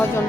ভজন।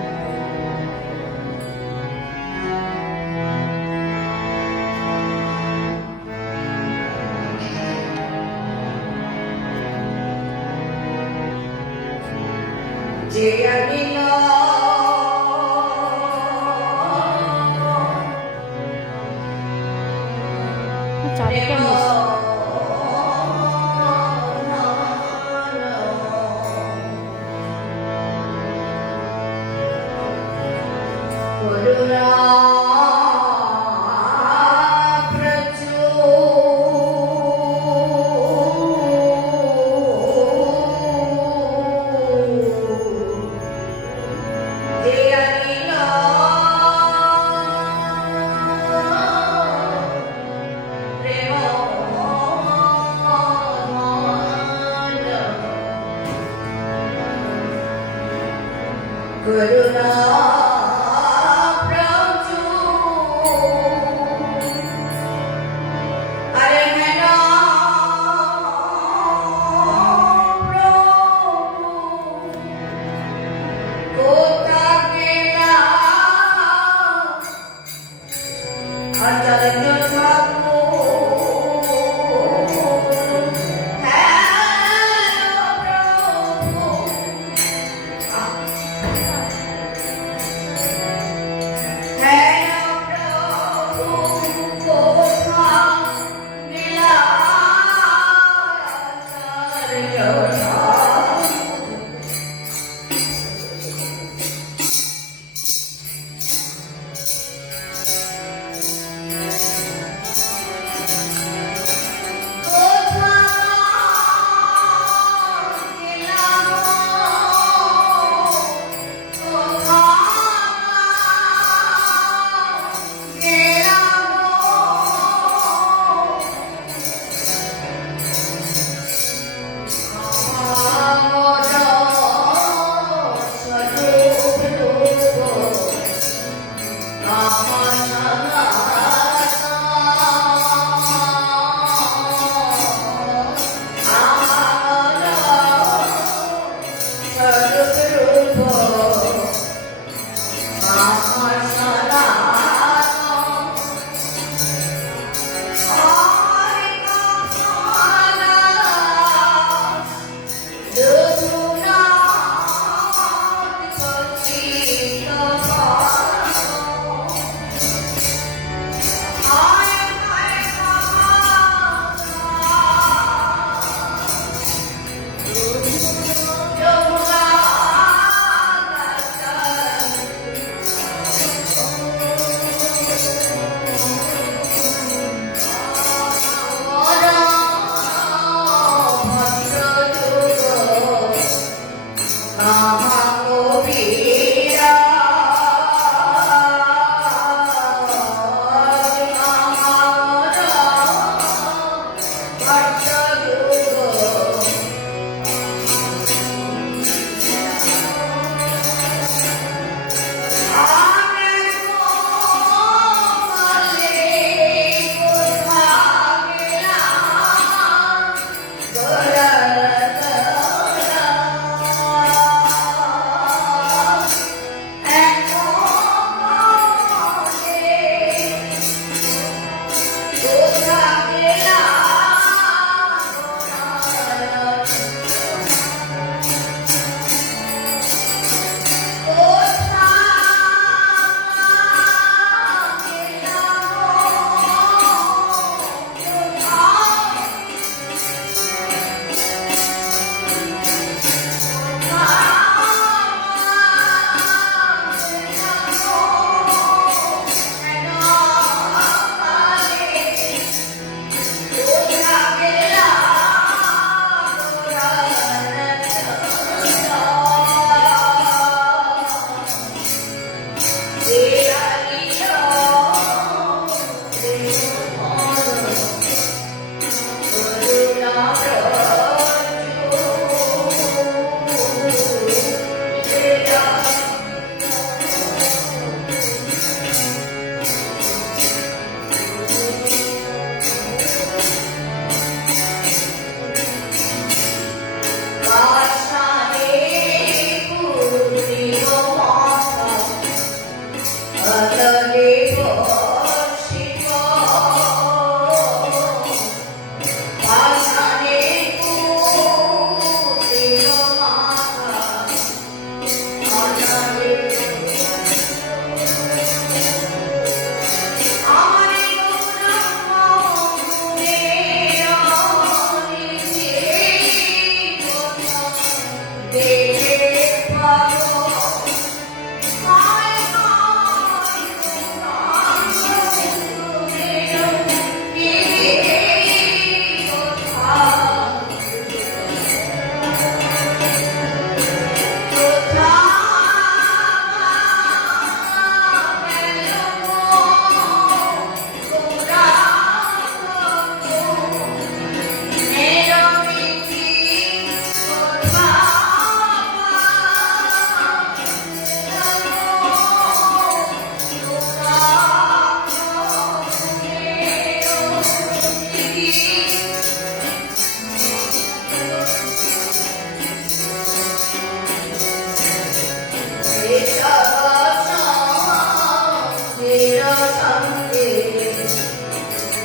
চারটে মিস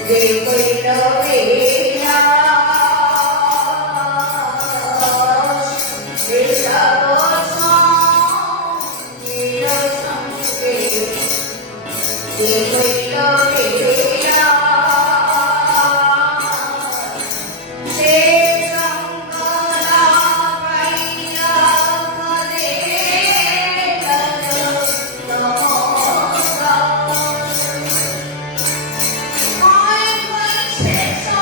যে কইল বেলা Thank you.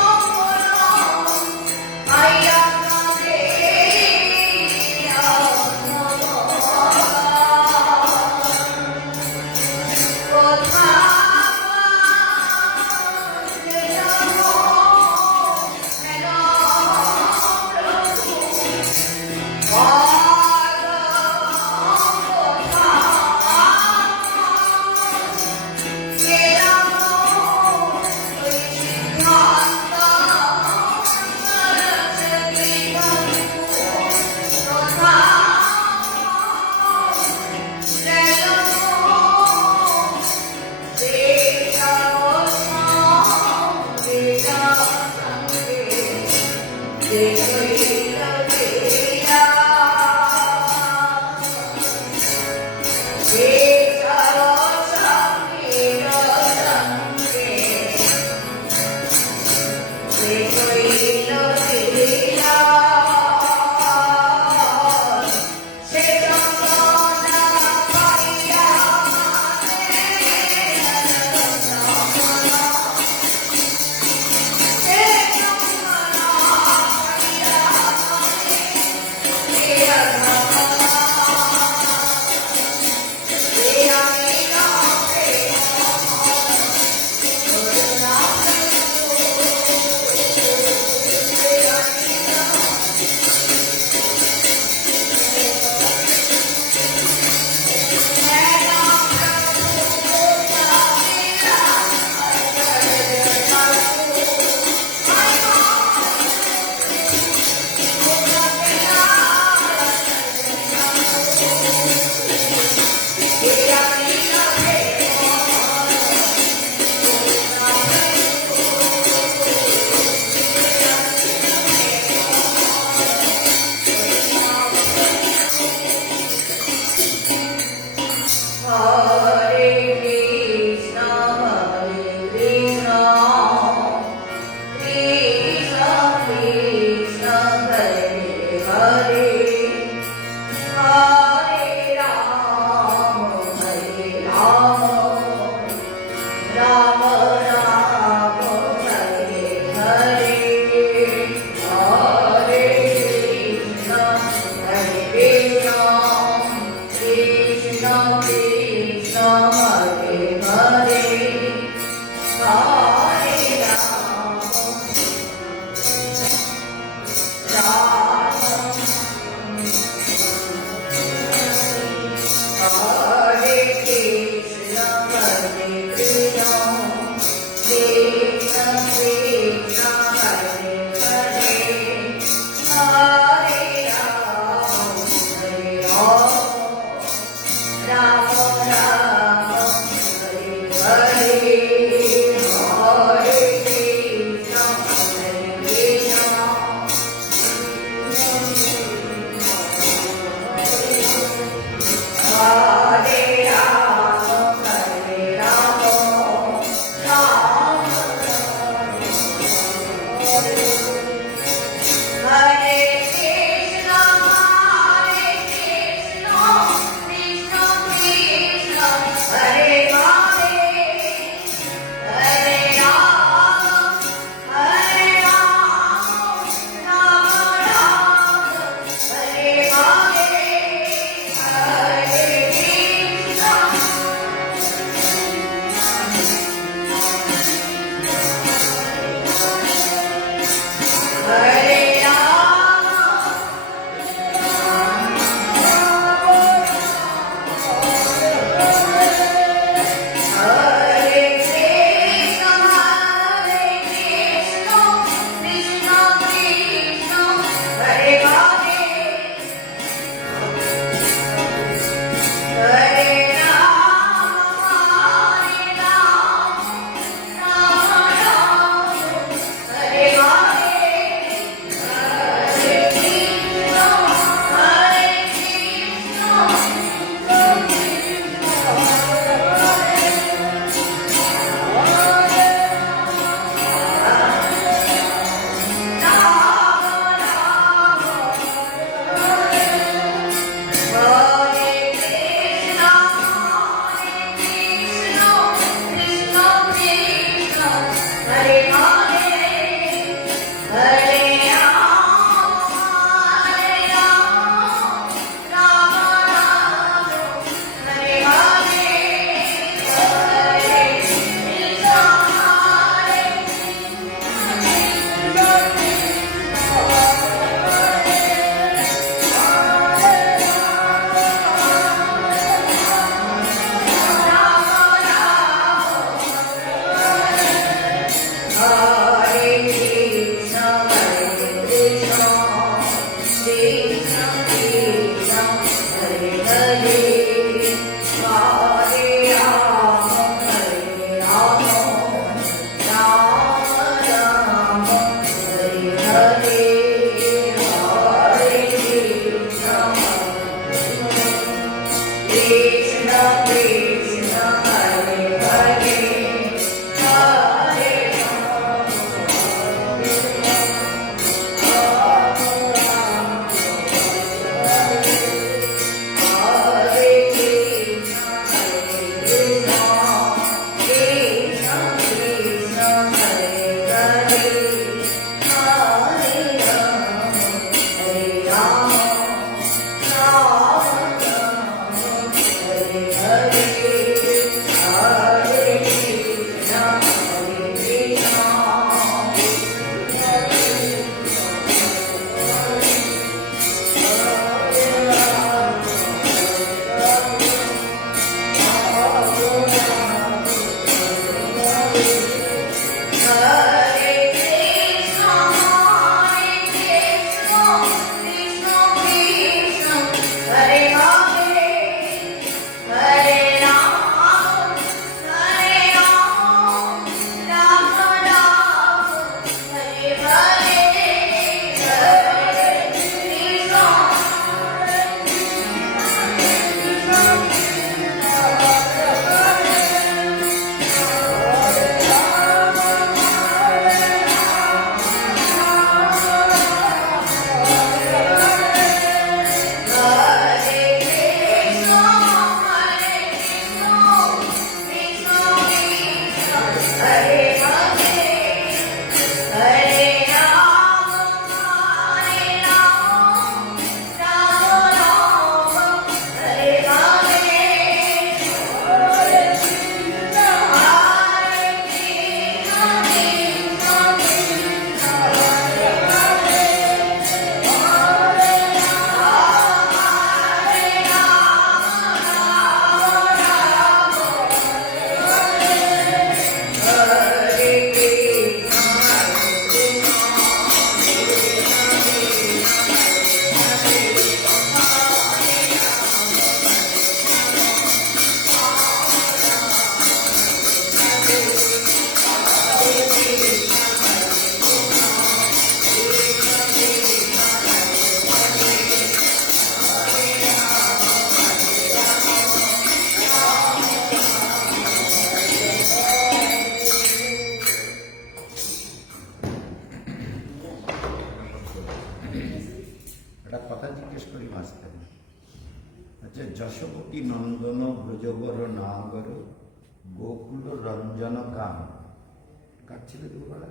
একটা কথা জিজ্ঞেস করি মাঝখানে। আচ্ছা, যশোবতী নন্দন ব্রজবর নাগর গোকুল রঞ্জন কাম কাটছিল দুবেলা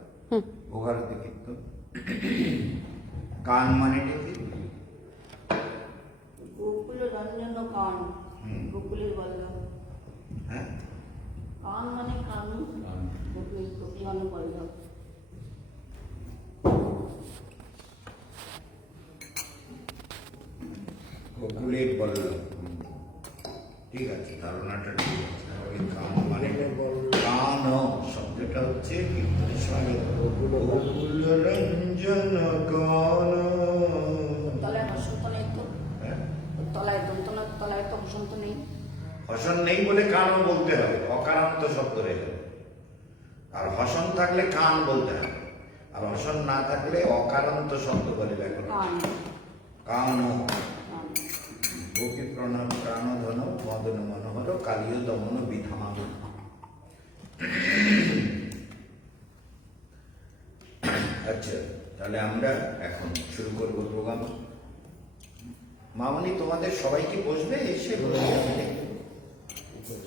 ওগারতে কীর্তন কান মানে কি? গোকুল রঞ্জন কান, গোকুলের বল্লভ। হ্যাঁ, কান মানে কানু, গোকুল মানে বল্লভ। গোকুলের বল্লভ, ঠিক আছে, ধারণাটা ঠিক আছে। ওই কান মানে কান শব্দটা হচ্ছে কীর্তনের সঙ্গে গোকুল রঞ্জন কান। তলায় বসন্ত নেই তো, হ্যাঁ, তলায় দন্তনার তলায় তো বসন্ত নেই। হসন নেই বলে কানও বলতে হবে, অকারান্ত শব্দ রয়ে যাবে। আর হসন থাকলে কান বলতে হবে, আর হসন না থাকলে অকারান্ত শব্দ বলে ব্যাকরণ। কান, কান কান। গোপী প্রণব প্রাণধন মদন মনোহর কালীয় দমন বিধান। আচ্ছা, তাহলে আমরা এখন শুরু করবো প্রোগ্রাম। মামনি, তোমাদের সবাইকে বসবে এসে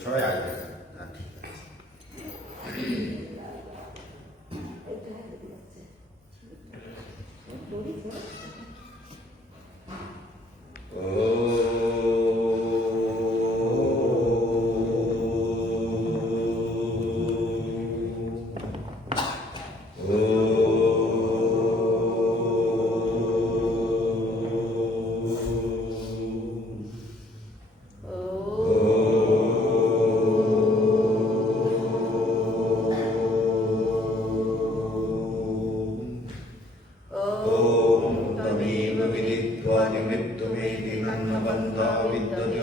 সবাই আসবে? হ্যাঁ, ঠিক আছে। ओम तमेव विदित्वा निमित्तमेति नन्नबन्धा विद्यते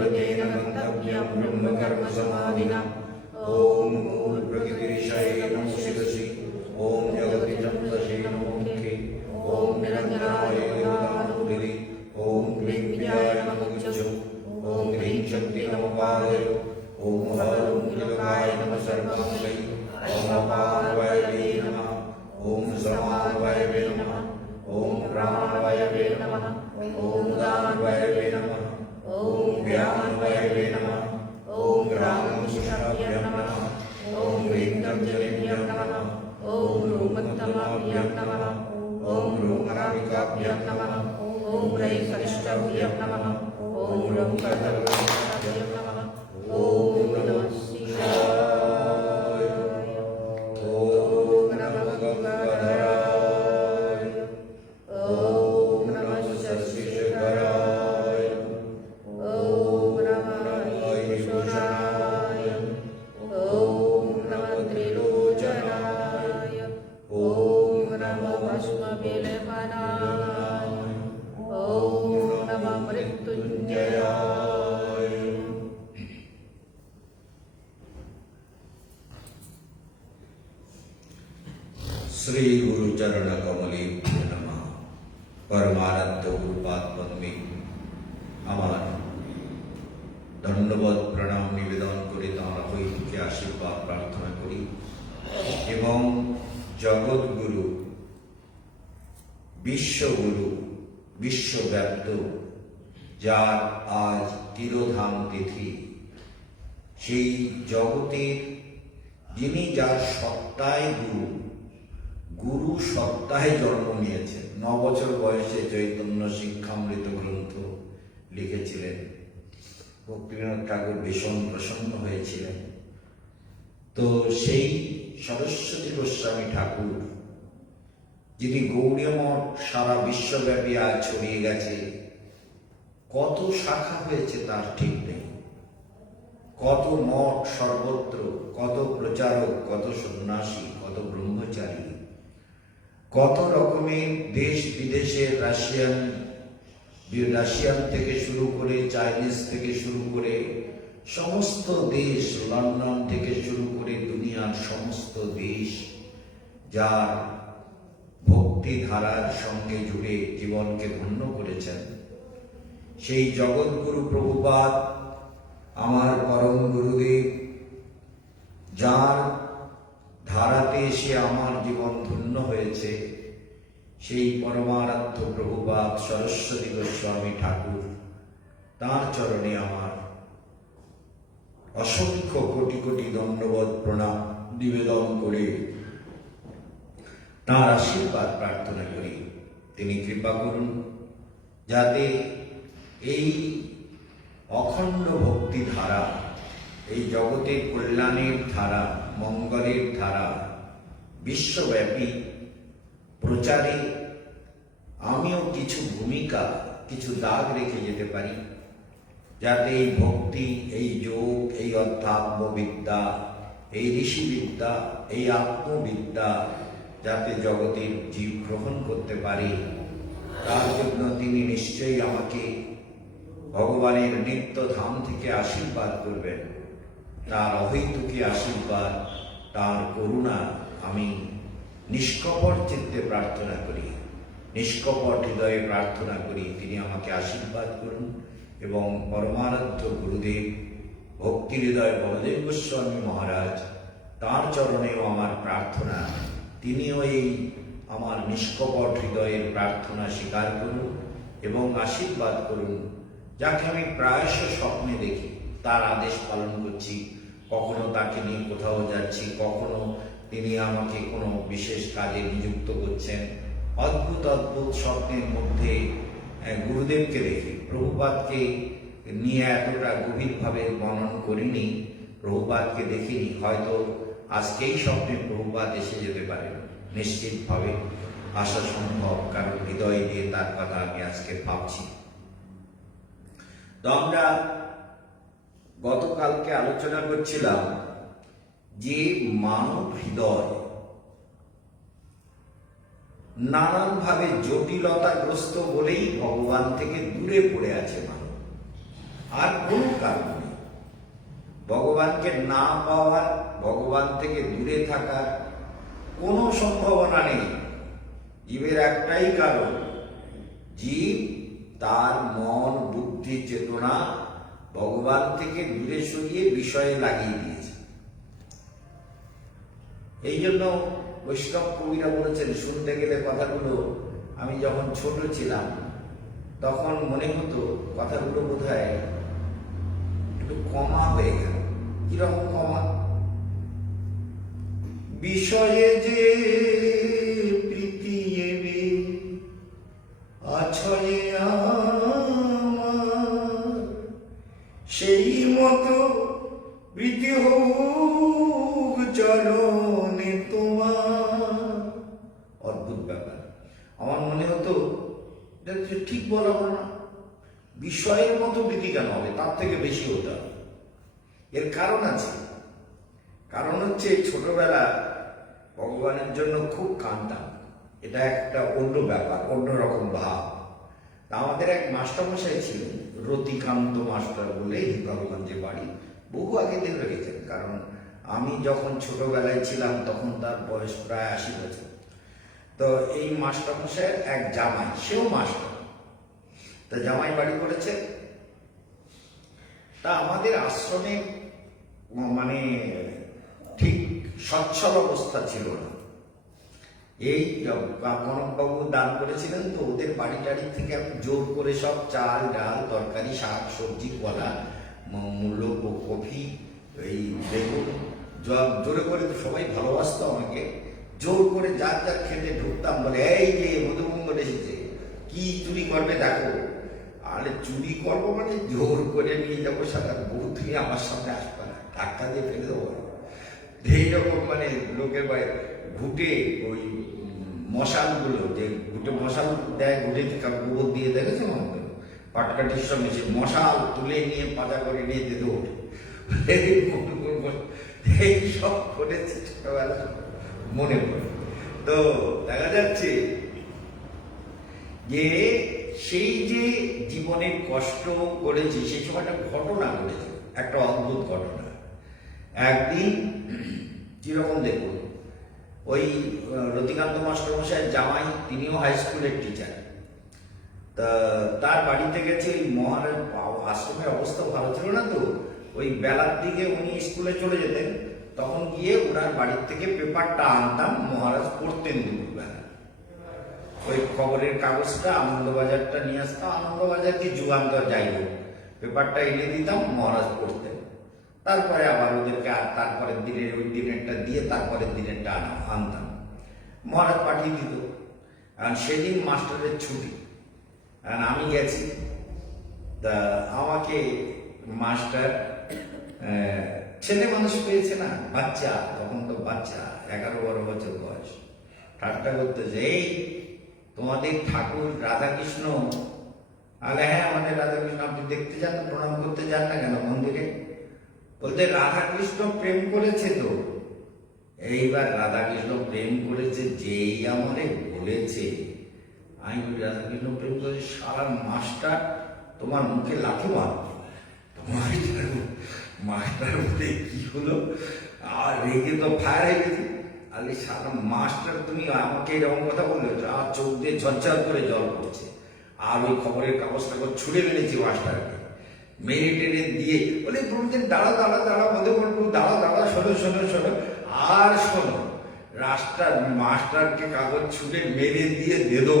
दैवतेन गन्तव्यं ब्रह्मकर्मसमाधिना ॐ मूलप्रकृतिरिषये नमो शिरसि ॐ जगति चक्षुषे नमो मुखे ॐ निरञ्जनाय नमो हृदि ॐ क्लीं विजयाय नमो चक्षु ॐ ह्रीं शक्ति नमो पादय ॐ हरं त्रिलोकाय नमः सर्वमङ्गलै ॐ अपारवायवे नमः ॐ समानवायवे नमः ॐ प्राणवायवे नमः ॐ उदानवायवे नमः ॐ व्यानवायवे नमः ॐ ग्रामविष्टाभ्यां नमः ॐ ह्रीं तर्जनीभ्यां नमः ॐ रोमत्तमाभ्यां नमः ॐ रोमनामिकाभ्यां नमः ॐ रैकरिष्टाभ्यां नमः ॐ रंकर्तव्याभ्यां नमः ॐ नमः शिवाय ॐ नमः गङ्गाधराय ॐ नमः शशिशेखराय ॐ नमः ईश्वराय ॐ नमः त्रिलोचनाय ॐ नमः भस्मविलेपनाय ॐ नमः मृत्युञ्जयाय। श्री गुरुचरण कमलेभ्यो नमः। परमाराध्य गुरुपाद पद्मे আমার ধন্যবাদ প্রণাম নিবেদন করে তাঁর হইকে আশীর্বাদ প্রার্থনা করি এবং জগৎগুরু বিশ্বগুরু বিশ্বব্যাপ্ত যার আজ তিরোধাম তিথি, সেই জগতের যিনি যার সত্তায় গুরু, গুরু সত্তায় জন্ম নিয়েছেন। 9 বছর বয়সে চৈতন্য শিক্ষামৃত গ্রন্থ লিখেছিলেন। ভক্তিবিনোদ ঠাকুর ভীষণ প্রসন্ন হয়েছিলেন। তো সেই সরস্বতী গোস্বামী ঠাকুর, যিনি গৌড়ীয় মঠ সারা বিশ্বব্যাপী আজ ছড়িয়ে গেছে, কত শাখা হয়েছে তার ঠিক নেই, কত মঠ সর্বত্র, কত প্রচারক, কত সন্ন্যাসী, কত ব্রহ্মচারী, কত রকমের দেশ বিদেশের রাশিয়ান থেকে শুরু করে, চাইনিজ থেকে শুরু করে সমস্ত দেশ, লন্ডন থেকে শুরু করে দুনিয়ার সমস্ত দেশ যার ভক্তি ধারার সঙ্গে জুড়ে জীবনকে ধন্য করেছেন, সেই জগৎগুরু প্রভুপাদ আমার পরম গুরুদেব, যার ধারাতে এসে আমার জীবন ধন্য হয়েছে, সেই পরমারাধ্য প্রভুপাদ সরস্বতী গোস্বামী ঠাকুর, তাঁর চরণে আমার অসংখ্য কোটি কোটি দণ্ডবোধ প্রণাম নিবেদন করে তাঁর আশীর্বাদ প্রার্থনা করি। তিনি কৃপা করুন যাতে এই অখণ্ড ভক্তি ধারা, এই জগতের কল্যাণের ধারা, মঙ্গলের ধারা বিশ্বব্যাপী প্রচারে আমিও কিছু ভূমিকা, কিছু দাগ রেখে যেতে পারি, যাতে এই ভক্তি, এই যোগ, এই অধ্যাত্মবিদ্যা, এই ঋষিবিদ্যা, এই আত্মবিদ্যা যাতে জগতের জীব গ্রহণ করতে পারে, তার জন্য তিনি নিশ্চয়ই আমাকে ভগবানের নিত্য ধাম থেকে আশীর্বাদ করবেন। তার অহৈতুকী আশীর্বাদ, তার করুণা আমি নিষ্কপট চিত্তে প্রার্থনা করি, নিষ্কপট হৃদয়ে প্রার্থনা করি তিনি আমাকে আশীর্বাদ করুন। এবং পরমারাধ্য গুরুদেব ভক্তি হৃদয় বলদেব গোস্বামী মহারাজ, তাঁর চরণেও আমার প্রার্থনা, তিনিও এই আমার নিষ্কপট হৃদয়ের প্রার্থনা স্বীকার করুন এবং আশীর্বাদ করুন। যাকে আমি প্রায়শ স্বপ্নে দেখি, তার আদেশ পালন করছি, কখনো তাকে নিয়ে কোথাও যাচ্ছি, কখনো তিনি আমাকে কোনো বিশেষ কাজে নিযুক্ত করছেন। অদ্ভুত অদ্ভুত স্বপ্নের মধ্যে গুরুদেবকে দেখি। প্রভুপাদকে নিয়ে এতটা গভীরভাবে বর্ণন করিনি, প্রভুপাদকে দেখিনি, হয়তো আজকেই স্বপ্নে প্রভুপাদ এসে যেতে পারেন, নিশ্চিতভাবে আসা সম্ভব, কারণ হৃদয় দিয়ে তার কথা আমি আজকে ভাবছি। তো আমরা গতকালকে আলোচনা করছিলাম যে মানব হৃদয় নানানভাবে জটিলতাগ্রস্ত বলেই ভগবান থেকে দূরে পড়ে আছে মানব। আর কোনো কারণ নেই। ভগবানকে না পাওয়ার, ভগবান থেকে দূরে থাকার কোনো সম্ভাবনা নেই। জীবের একটাই কারণ, জীব তার মন, বুদ্ধি, চেতনা ভগবান থেকে দূরে সরিয়ে বিষয়ে লাগিয়ে দিয়েছে। এই জন্য বৈষ্ণব কবিরা বলেছেন, শুনতে গেলে কথাগুলো আমি যখন ছোট ছিলাম তখন মনে হতো কথাগুলো বোধহয় একটু কমা হয়ে গেল। কিরকম কমা? বিষয়ে যে প্রীতি এবে আছয়ে আমার, সেই মতো প্রীতি হোক চরণে তোমার। অদ্ভুত ব্যাপার। আমার মনে হতো এটা ঠিক বলা হলো না, বিষয়ের মতো প্রীতি কেন হবে, তার থেকে বেশি হতে হবে। এর কারণ আছে। কারণ হচ্ছে ছোটবেলা ভগবানের জন্য খুব কাঁদতাম। এটা একটা অন্য ব্যাপার, অন্যরকম ভাব। তা আমাদের এক মাস্টারমশাই ছিলেন, রতিকান্ত মাস্টার বলে, হিঙ্গলগঞ্জে বাড়ি, বহু আগে থেকে রেখেছেন। কারণ আমি যখন ছোটবেলায় ছিলাম তখন তার বয়স প্রায় 80 বছর। তো এই মাস্টারমশাইয়ের এক জামাই, সেও মাস্টার, তা জামাই বাড়ি করেছে। তা আমাদের আশ্রমে মানে ঠিক সচ্ছল অবস্থা ছিল না। এই কনকবাবু দান করেছিলেন, তো ওদের বাড়ি টাড়ি থেকে আমি জোর করে সব চাল, ডাল, তরকারি, শাক, সবজি, কলা, মূল্য, কফি, এই বেগুন, জোরে করে, তো সবাই ভালোবাসতো আমাকে, জোর করে যার যার খেতে ঢুকতাম, বলে এই যে মধুমঙ্গল এসেছে, কি চুরি করবে দেখো। আরে চুরি করবো মানে জোর করে নিয়ে যাবো, সাদা বহু তুমি আমার সামনে আসবে না, ধাক্কা দিয়ে ফেলে দেবো। এইরকম মানে লোকের বাইরে ঘুটে, ওই মশালগুলো, যে ঘুটে মশাল দেয়, ঘুটে গোবর দিয়ে দেখেছে মতো পাটকাঠির সঙ্গে, সে মশাল তুলে নিয়ে পাতা করে নিয়ে যেতে ওঠে। এই সব করেছে ছোটবেলা, মনে পড়ে। তো দেখা যাচ্ছে যে সেই যে জীবনের কষ্ট করেছি, সেই সময় একটা ঘটনা ঘটেছে, একটা অদ্ভুত ঘটনা। একদিন কিরকম দেখুন, ওই রতিকান্ত মাস্টারমশাইয়ের জামাই, তিনিও হাই স্কুলের টিচার, তা তার বাড়িতে গেছে। ওই মহারাজ আশ্রমের অবস্থা ভালো ছিল না, তো ওই বেলার দিকে উনি স্কুলে চলে যেতেন, তখন গিয়ে ওনার বাড়ির থেকে পেপারটা আনতাম, মহারাজ পড়তেন দুপুরবেলা। ওই খবরের কাগজটা, আনন্দবাজারটা নিয়ে আসতাম, আনন্দবাজার কি যুগান্তর, যাই হোক, পেপারটা এনে দিতাম, মহারাজ পড়তেন। তারপরে আবার ওদেরকে আর তারপরের দিনের, ওই দিনেরটা দিয়ে তারপরের দিনেরটা আনতাম, মহারাজ পাঠিয়ে দিত। আর সেদিন মাস্টারের ছুটি, আর আমি গেছি। তা আমাকে মাস্টার, ছেলে মানুষ পেয়েছে না, বাচ্চা, তখন তো বাচ্চা, 11-12 বছর বয়স, ঠাট্টা করতেছে, এই তোমাদের ঠাকুর রাধাকৃষ্ণ? আরে হ্যাঁ, আমাদের রাধাকৃষ্ণ। আপনি দেখতে যান না, প্রণাম করতে যান না কেন মন্দিরে? বলতে রাধাকৃষ্ণ প্রেম করেছে তো। এইবার রাধাকৃষ্ণ প্রেম করেছে যেই আমারে বলেছে, আমি বলি রাধাকৃষ্ণ প্রেম করেছে, সারা মাস্টার তোমার মুখে লাথি মারবে। মাস্টার বলে কি হলো, আর রেগে তো ফায়ার হয়ে গেছে। আরে সারা মাস্টার তুমি আমাকে এরকম কথা বললে, আর চোখ দিয়ে ঝরঝর করে জল পড়ছে। আর ওই খবরের কাগজটা ছুড়ে মেরেছি মাস্টারকে, মেরে টেনে দিয়ে বলে প্রভুদের দাঁড়া দাঁড়া দাঁড়া, মধ্যে বলবো দাঁড়া দাঁড়া, শোনো শোনো শোনো, আর শোনো, রাস্তার মাস্টারকে কাগজ ছুটে মেরে দিয়ে দেবো,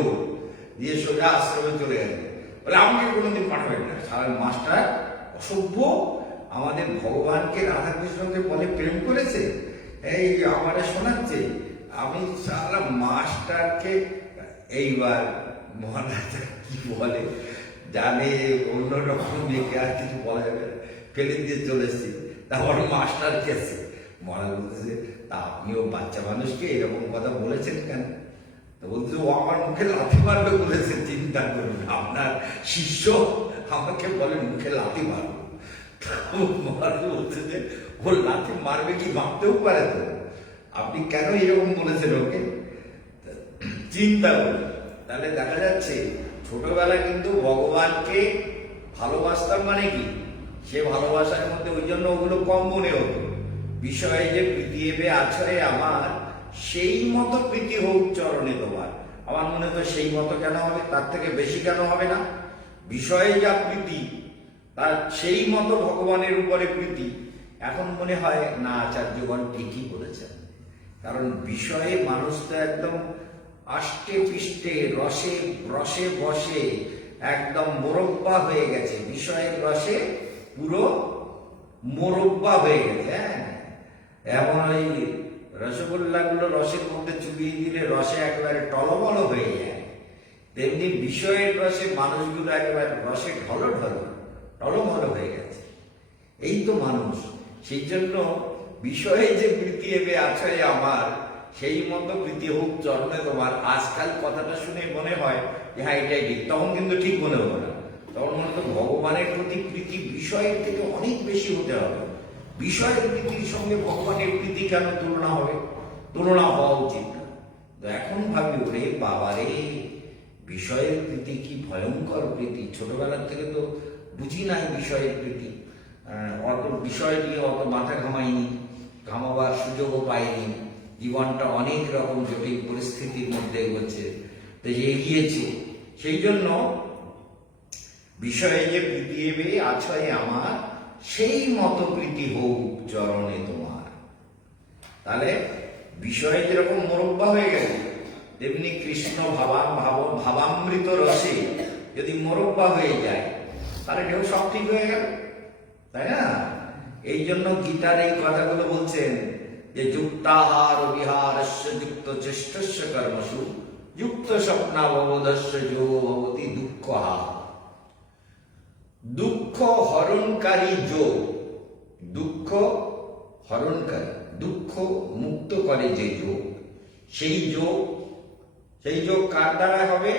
দিয়ে সোজা আশ্রমে চলে গেছে। বলে আমাকে কোনোদিন পাঠাবেন না। সারা মাস্টার অসভ্য, আমাদের ভগবানকে রাধাকৃষ্ণকে বলে প্রেম করেছে, এই আমারে শোনাচ্ছে। আমি সারা মাস্টারকে, এইবার মহারাজ কি বলে জানে, অন্যরকম মেয়েকে আর কিছু বলা যাবে না, ফেলে দিয়ে চলে এসেছি। তারপর মাস্টার গেছে, মহারাজ বলতেছে, তা আপনিও বাচ্চা মানুষকে এরকম কথা বলেছেন কেন? তো বলছে, ও আমার মুখে লাথি মারবে বলেছে, চিন্তা করুন, আপনার শিষ্য আমাকে বলে মুখে লাথি মারবো। মহারাজ বলছে যে ও লাথি মারবে কি ভাবতেও পারে তো, আপনি কেন এরকম বলেছেন ওকে? চিন্তা করুন। তাহলে দেখা যাচ্ছে ছোটবেলা কিন্তু ভগবানকে ভালোবাসতাম মানে কি, সে ভালোবাসার মধ্যে ওই জন্য ওগুলো কম মনে হতো। বিষয়ে যে প্রীতি এবে আছরে আমার, সেই মতো প্রীতি হোক চরণে তোমার। আমার মনে তো সেই মতো কেন হবে, তার থেকে বেশি কেন হবে না? বিষয়ে যা প্রীতি, তার সেই মতো ভগবানের উপরে প্রীতি। এখন মনে হয় না, আচার্যগণ ঠিকই বলেছেন। কারণ বিষয়ে মানুষ তো একদম আষ্টে পৃষ্ঠে রসে রসে বসে একদম মোরব্বা হয়ে গেছে, বিষয়ের রসে পুরো মোরব্বা হয়ে গেছে। হ্যাঁ, এমন ওই রসগোল্লাগুলো রসের মধ্যে চুবিয়ে দিলে রসে একেবারে টলমল হয়ে যায়, তেমনি বিষয়ের রসে মানুষগুলো একেবারে রসে টলমল হয়ে গেছে। এই তো মানুষ। সেই জন্য বিষয়ে যে প্রীতি এবে আছরে আমার, সেই মতো প্রীতি হোক চরণে তোমার। আজকাল কথাটা শুনে মনে হয় যে হ্যাঁ এটাই ঠিক, তখন কিন্তু ঠিক মনে হবে না। তখন মনে তো ভগবানের প্রতি প্রীতি বিষয়ের থেকে অনেক বেশি হতে হবে। বিষয়ের প্রীতির সঙ্গে ভগবানের প্রীতি কেন তুলনা হবে? তুলনা হওয়া উচিত না। তো এখন ভাবি, ওরে বাবারে, বিষয়ের প্রীতি কি ভয়ঙ্কর প্রীতি! ছোটবেলার থেকে তো বুঝি নাই বিষয়ের প্রীতি। অত বিষয় নিয়ে অত মাথা ঘামাইনি, ঘামাবার সুযোগও পাইনি। জীবনটা অনেক রকম জটিল পরিস্থিতির মধ্যে এগোচ্ছে, তো এগিয়েছে। সেই জন্য বিষয়ে যে প্রীতি এবে আছয় আমার, সেই মতো প্রীতি হোক চরণে তোমার। তাহলে বিষয়ে যেরকম মোরব্বা হয়ে গেছে, তেমনি কৃষ্ণ ভাবামৃত রসে যদি মোরব্বা হয়ে যায়, তাহলে কেউ সব ঠিক হয়ে গেল, তাই না? এই জন্য গীতার এই কথাগুলো বলছেন যে যুক্তাহার বিহারস্য যুক্ত চেষ্টস্য কর্মসু যুক্ত স্বপ্নাববোধস্য যোগ ভবতি দুঃখহা। দুঃখ হরণকারী যোগ, দুঃখ হরণকারী, দুঃখ মুক্ত করে যে যোগ, সেই যোগ কার দ্বারা হবে?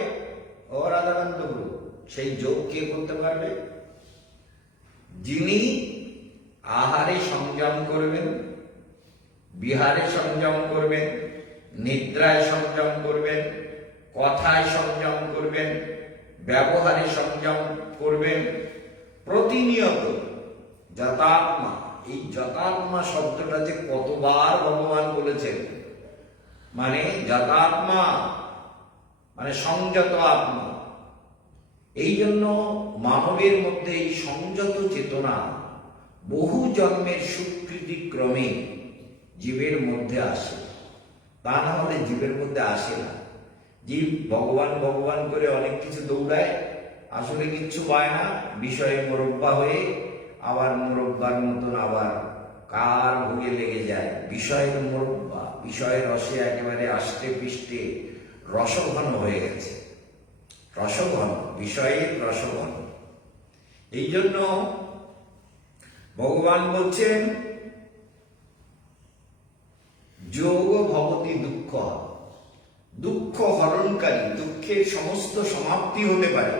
ও রাধাকান্ত গুরু। সেই যোগ কে করতে পারবে? যিনি আহারে সংযম করবেন, বিহারে সংযম করবেন, নিদ্রায় সংযম করবেন, কথায় সংযম করবেন, ব্যবহারে সংযম করবেন, প্রতিনিয়ত যথাত্মা। এই যথাত্মা শব্দটা যে কতবার ভগবান বলেছেন, মানে যথাত্মা মানে সংযত আত্মা। এই জন্য মানবের মধ্যে এই সংযত চেতনা বহু জন্মের স্বীকৃতি ক্রমে জীবের মধ্যে আসে, তা না হলে জীবের মধ্যে আসে না। জীব ভগবান ভগবান করে অনেক কিছু দৌড়ায়, আসলে কিচ্ছু পায় না, বিষয়ে মোরব্বা হয়ে আবার মোরব্বার মতন আবার কার ভোগে লেগে যায়। বিষয়ের মোরব্বা, বিষয়ের রসে একেবারে আষ্টে পৃষ্ঠে রসঘন হয়ে গেছে, রসঘন, বিষয়ের রসঘন। এই জন্য ভগবান বলছেন যোগ ভবতি দুঃখ, দুঃখ হরণকারী, দুঃখের সমস্ত সমাপ্তি হতে পারে।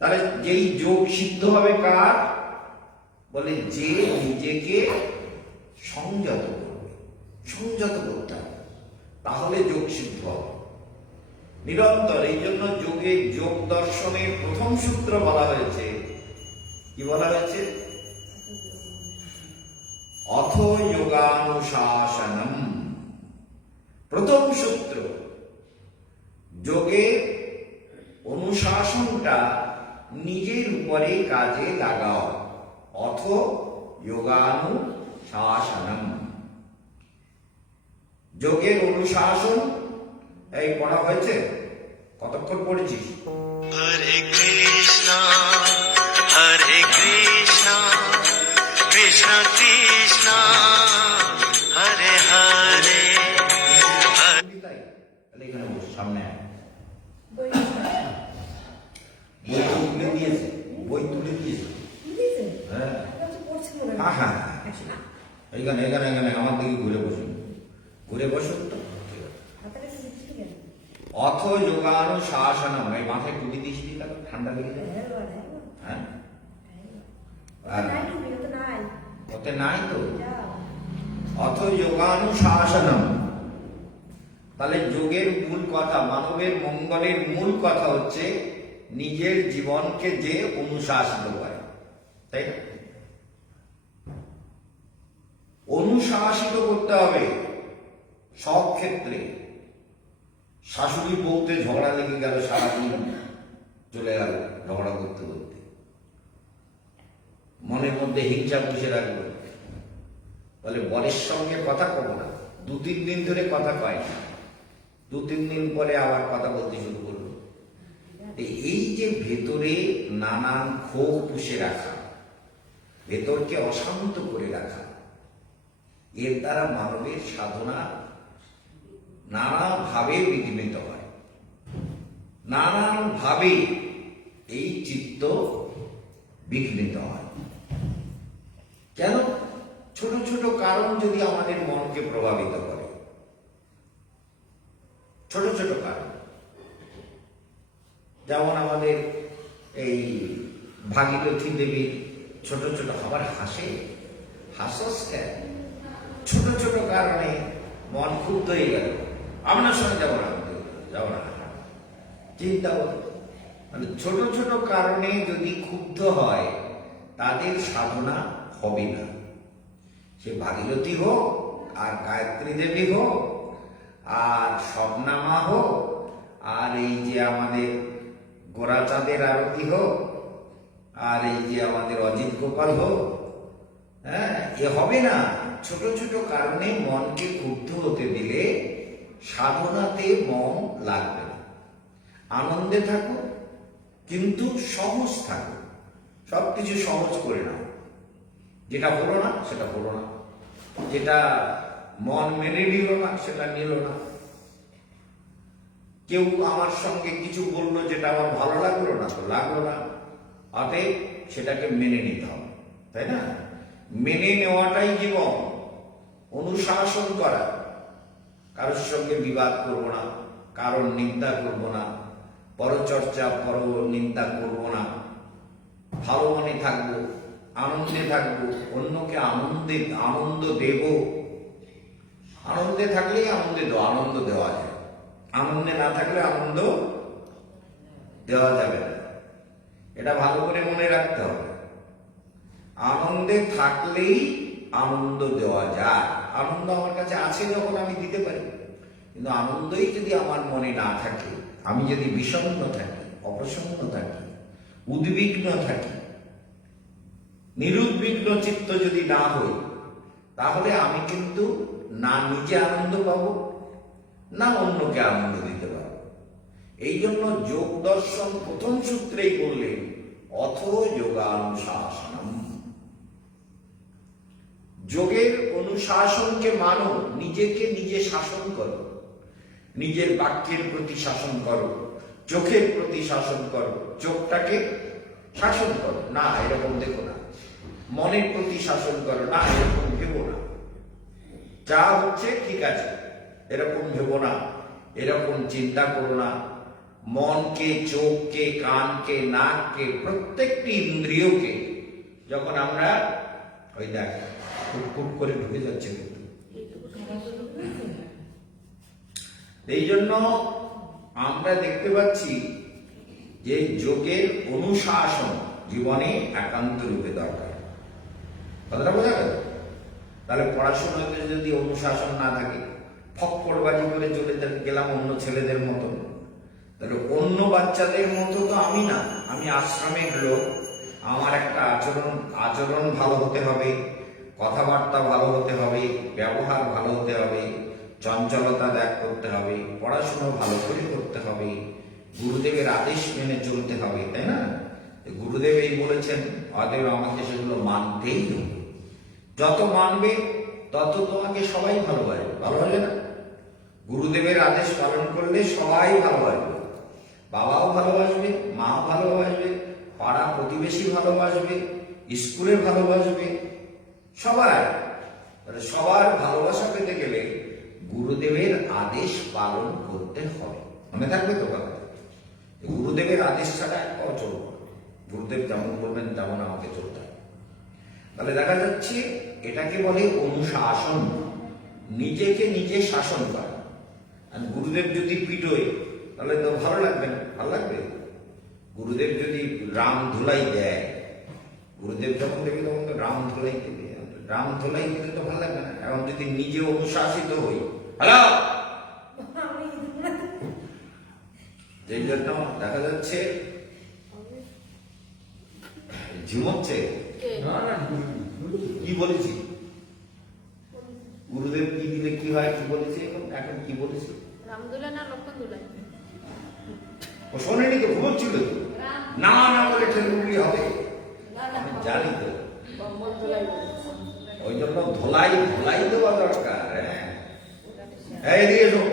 তাহলে যেই যোগ সিদ্ধ হবে কার? বলে যে নিজেকে সংযত করবে, সংযত করতে হবে, তাহলে যোগ সিদ্ধ হবে নিরন্তর। এই জন্য যোগে, যোগ দর্শনের প্রথম সূত্র বলা হয়েছে, কি বলা হয়েছে? অথ যোগানুশাসনম। প্রথম সূত্র, যোগে অনুশাসনটা নিজের উপরে কাজে লাগাও। অথ যোগানুশাসনম, যোগের অনুশাসন। এই পড়া হয়েছে? কতক্ষণ পড়েছিস? হরে কৃষ্ণ হরে কৃষ্ণ কৃষ্ণ কৃষ্ণ হরে হরে। এখানে বস, সামনে আয়। বই তুলে দিয়েছে, বই তুলে দিয়েছে। হ্যাঁ হ্যাঁ হ্যাঁ, এইখানে এখানে এখানে আমার দিকে ঘুরে বসুন, ঘুরে বসুন তো। অথ যোগানুশাসনম, এই মাথায় টুপি দিস, ঠান্ডা লেগে যায়। হ্যাঁ, ওতে নাই তো। অথ যোগানুশাসনম, তাহলে যোগের মূল কথা, মানবের মঙ্গলের মূল কথা হচ্ছে নিজের জীবনকে যে অনুশাসিত করে। তাই না? অনুশাসিত করতে হবে সব ক্ষেত্রে। শাশুড়ি বউতে ঝগড়া লেগে গেল, সারাদিন চলে গেল ঝগড়া করতে করতে, মনের মধ্যে হিংসা পুষে রাখবো, বলে বরের সঙ্গে কথা কব না, 2-3 দিন ধরে কথা কয় না, 2-3 দিন পরে আবার কথা বলতে শুরু করলো। এই যে ভেতরে নানান ক্ষোভ পুষে রাখা, ভেতরকে অশান্ত করে রাখা, এর দ্বারা মানবের সাধনা নানাভাবে বিঘ্নিত হয়, নানানভাবে এই চিত্ত বিঘ্নিত হয়। কেন? ছোট ছোট কারণ যদি আমাদের মনকে প্রভাবিত করে, ছোট ছোট কারণ, যেমন আমাদের এই ভাগীরথী দেবীর ছোট ছোট আবার হাসস কেন? ছোট ছোট কারণে মন ক্ষুব্ধ হয়ে গেল, আপনার সঙ্গে যাবো না, চিন্তা হতো। মানে ছোট ছোট কারণে যদি ক্ষুব্ধ হয়, তাদের সাধনা হবে না। সে ভাগীরথী হোক, আর গায়ত্রী দেবী হোক, আর স্বপ্নামা হোক, আর এই যে আমাদের গোরাচাঁদের আরতি হোক, আর এই যে আমাদের অজিত গোপাল হোক, হ্যাঁ, এ হবে না। ছোট ছোট কারণে মনকে ক্ষুব্ধ হতে দিলে সাধনাতে মন লাগবে না। আনন্দে থাকো, কিন্তু সহজ থাকো, সবকিছু সহজ করে নাও। যেটা হলো না সেটা হলো না, যেটা মন মেনে নিল না সেটা নিল না। কেউ আমার সঙ্গে কিছু বললো যেটা আমার ভালো লাগলো না, তো লাগলো না, অতএব সেটাকে মেনে নিতে হবে, তাই না? মেনে নেওয়াটাই জীবন। অনুশাসন করা, কারোর সঙ্গে বিবাদ করব না, কারোর নিন্দা করব না, পরচর্চা পর নিন্দা করব না, ভালো মনে থাকবো, আনন্দে থাকবো, অন্যকে আনন্দ দেব। আনন্দে থাকলেই আনন্দ দেওয়া যায়, আনন্দে না থাকলে আনন্দ দেওয়া যাবে না। এটা ভালো করে মনে রাখতে হবে। আনন্দে থাকলেই আনন্দ দেওয়া যায়। আনন্দ আমার কাছে আছে যখন আমি দিতে পারি, কিন্তু আনন্দই যদি আমার মনে না থাকে, আমি যদি বিষণ্ণ থাকি, অপ্রসন্ন থাকি, উদ্বিগ্ন থাকি, নিরুদ্বিগ্ন চিত্ত যদি না হই, তাহলে আমি কিন্তু না নিজে আনন্দ পাবো, না অন্যকে আনন্দ দিতে পারবো। এই জন্য যোগ দর্শন প্রথম সূত্রেই বললেন অথো যোগানুশাসনম। যোগের অনুশাসনকে মানো, নিজেকে নিজে শাসন করো, নিজের বাক্যের প্রতি শাসন করো, চোখের প্রতি শাসন করো, চোখটাকে শাসন করো, না এরকম দেখো না। মনের প্রতি শাসন করো, না এরকম ভেবো না, যা হচ্ছে ঠিক আছে এরকম ভেবো না, এরকম চিন্তা করো না। মনকে, চোখকে, কানকে, নাককে, প্রত্যেকটি ইন্দ্রিয়কে যখন আমরা ওই দেখ ফুট করে ঢুকে যাচ্ছে, কিন্তু এই জন্য আমরা দেখতে পাচ্ছি যে যোগের অনুশাসন জীবনে একান্ত রূপে দরকার। কথাটা বোঝা গেল? তাহলে পড়াশোনাতে যদি অনুশাসন না থাকে, ফক্করবাজি করে চলে গেলাম অন্য ছেলেদের মতো, তাহলে অন্য বাচ্চাদের মতো তো আমি না। আমি আশ্রমের লোক, আমার একটা আচরণ ভালো হতে হবে, কথাবার্তা ভালো হতে হবে, ব্যবহার ভালো হতে হবে, চঞ্চলতা ত্যাগ করতে হবে, পড়াশোনা ভালো করে করতে হবে, গুরুদেবের আদেশ মেনে চলতে হবে, তাই না? গুরুদেব এই বলেছেন, অতএব আমাকে সেগুলো মানতেই হবে। যত মানবে তত তোমাকে সবাই ভালোবাসবে না? গুরুদেবের আদেশ পালন করলে সবাই ভালোবাসবে, বাবাও ভালোবাসবে, মাও ভালোবাসবে, পাড়া প্রতিবেশী ভালোবাসবে, স্কুলে ভালোবাসবে, সবাই। সবার ভালোবাসা পেতে গেলে গুরুদেবের আদেশ পালন করতে হবে। মনে থাকবে তো কথা? গুরুদেবের আদেশ ছাড়া এক পাও চলব না। গুরুদেব যেমন বলবেন তেমন আমাকে চলতে হবে। তাহলে দেখা যাচ্ছে এটাকে বলে অনুশাসন, নিজেকে নিজে শাসন করা। আর গুরুদেব যদি পিটোয় তাহলে তো ভালো লাগবে না, ভালো লাগবে? গুরুদেব যদি রাম ধুলাই দেয়, গুরুদেব যখন দেবে তখন তো রাম ধোলাই দেবে, রাম ধোলাই দিতে তো ভালো লাগবে না। এখন যদি নিজে অনুশাসিত হই, হ্যালো, যেই জন্য দেখা যাচ্ছে ঝিমোচ্ছে। কি বলেছি গুরুদেব কি দিলে কি হয়, কি বলেছে এখন কি বলেছে? রামদুলা না লক্ষণ দুলাই? ও শোনেনি তো, ঘুমোচ্ছিল তো, না না বলে ঠেলুকি হবে, আমি জানি তো। ওই জন্য ধোলাই ধোলাই দেওয়া দরকার। হ্যাঁ, এই দিয়ে শোন,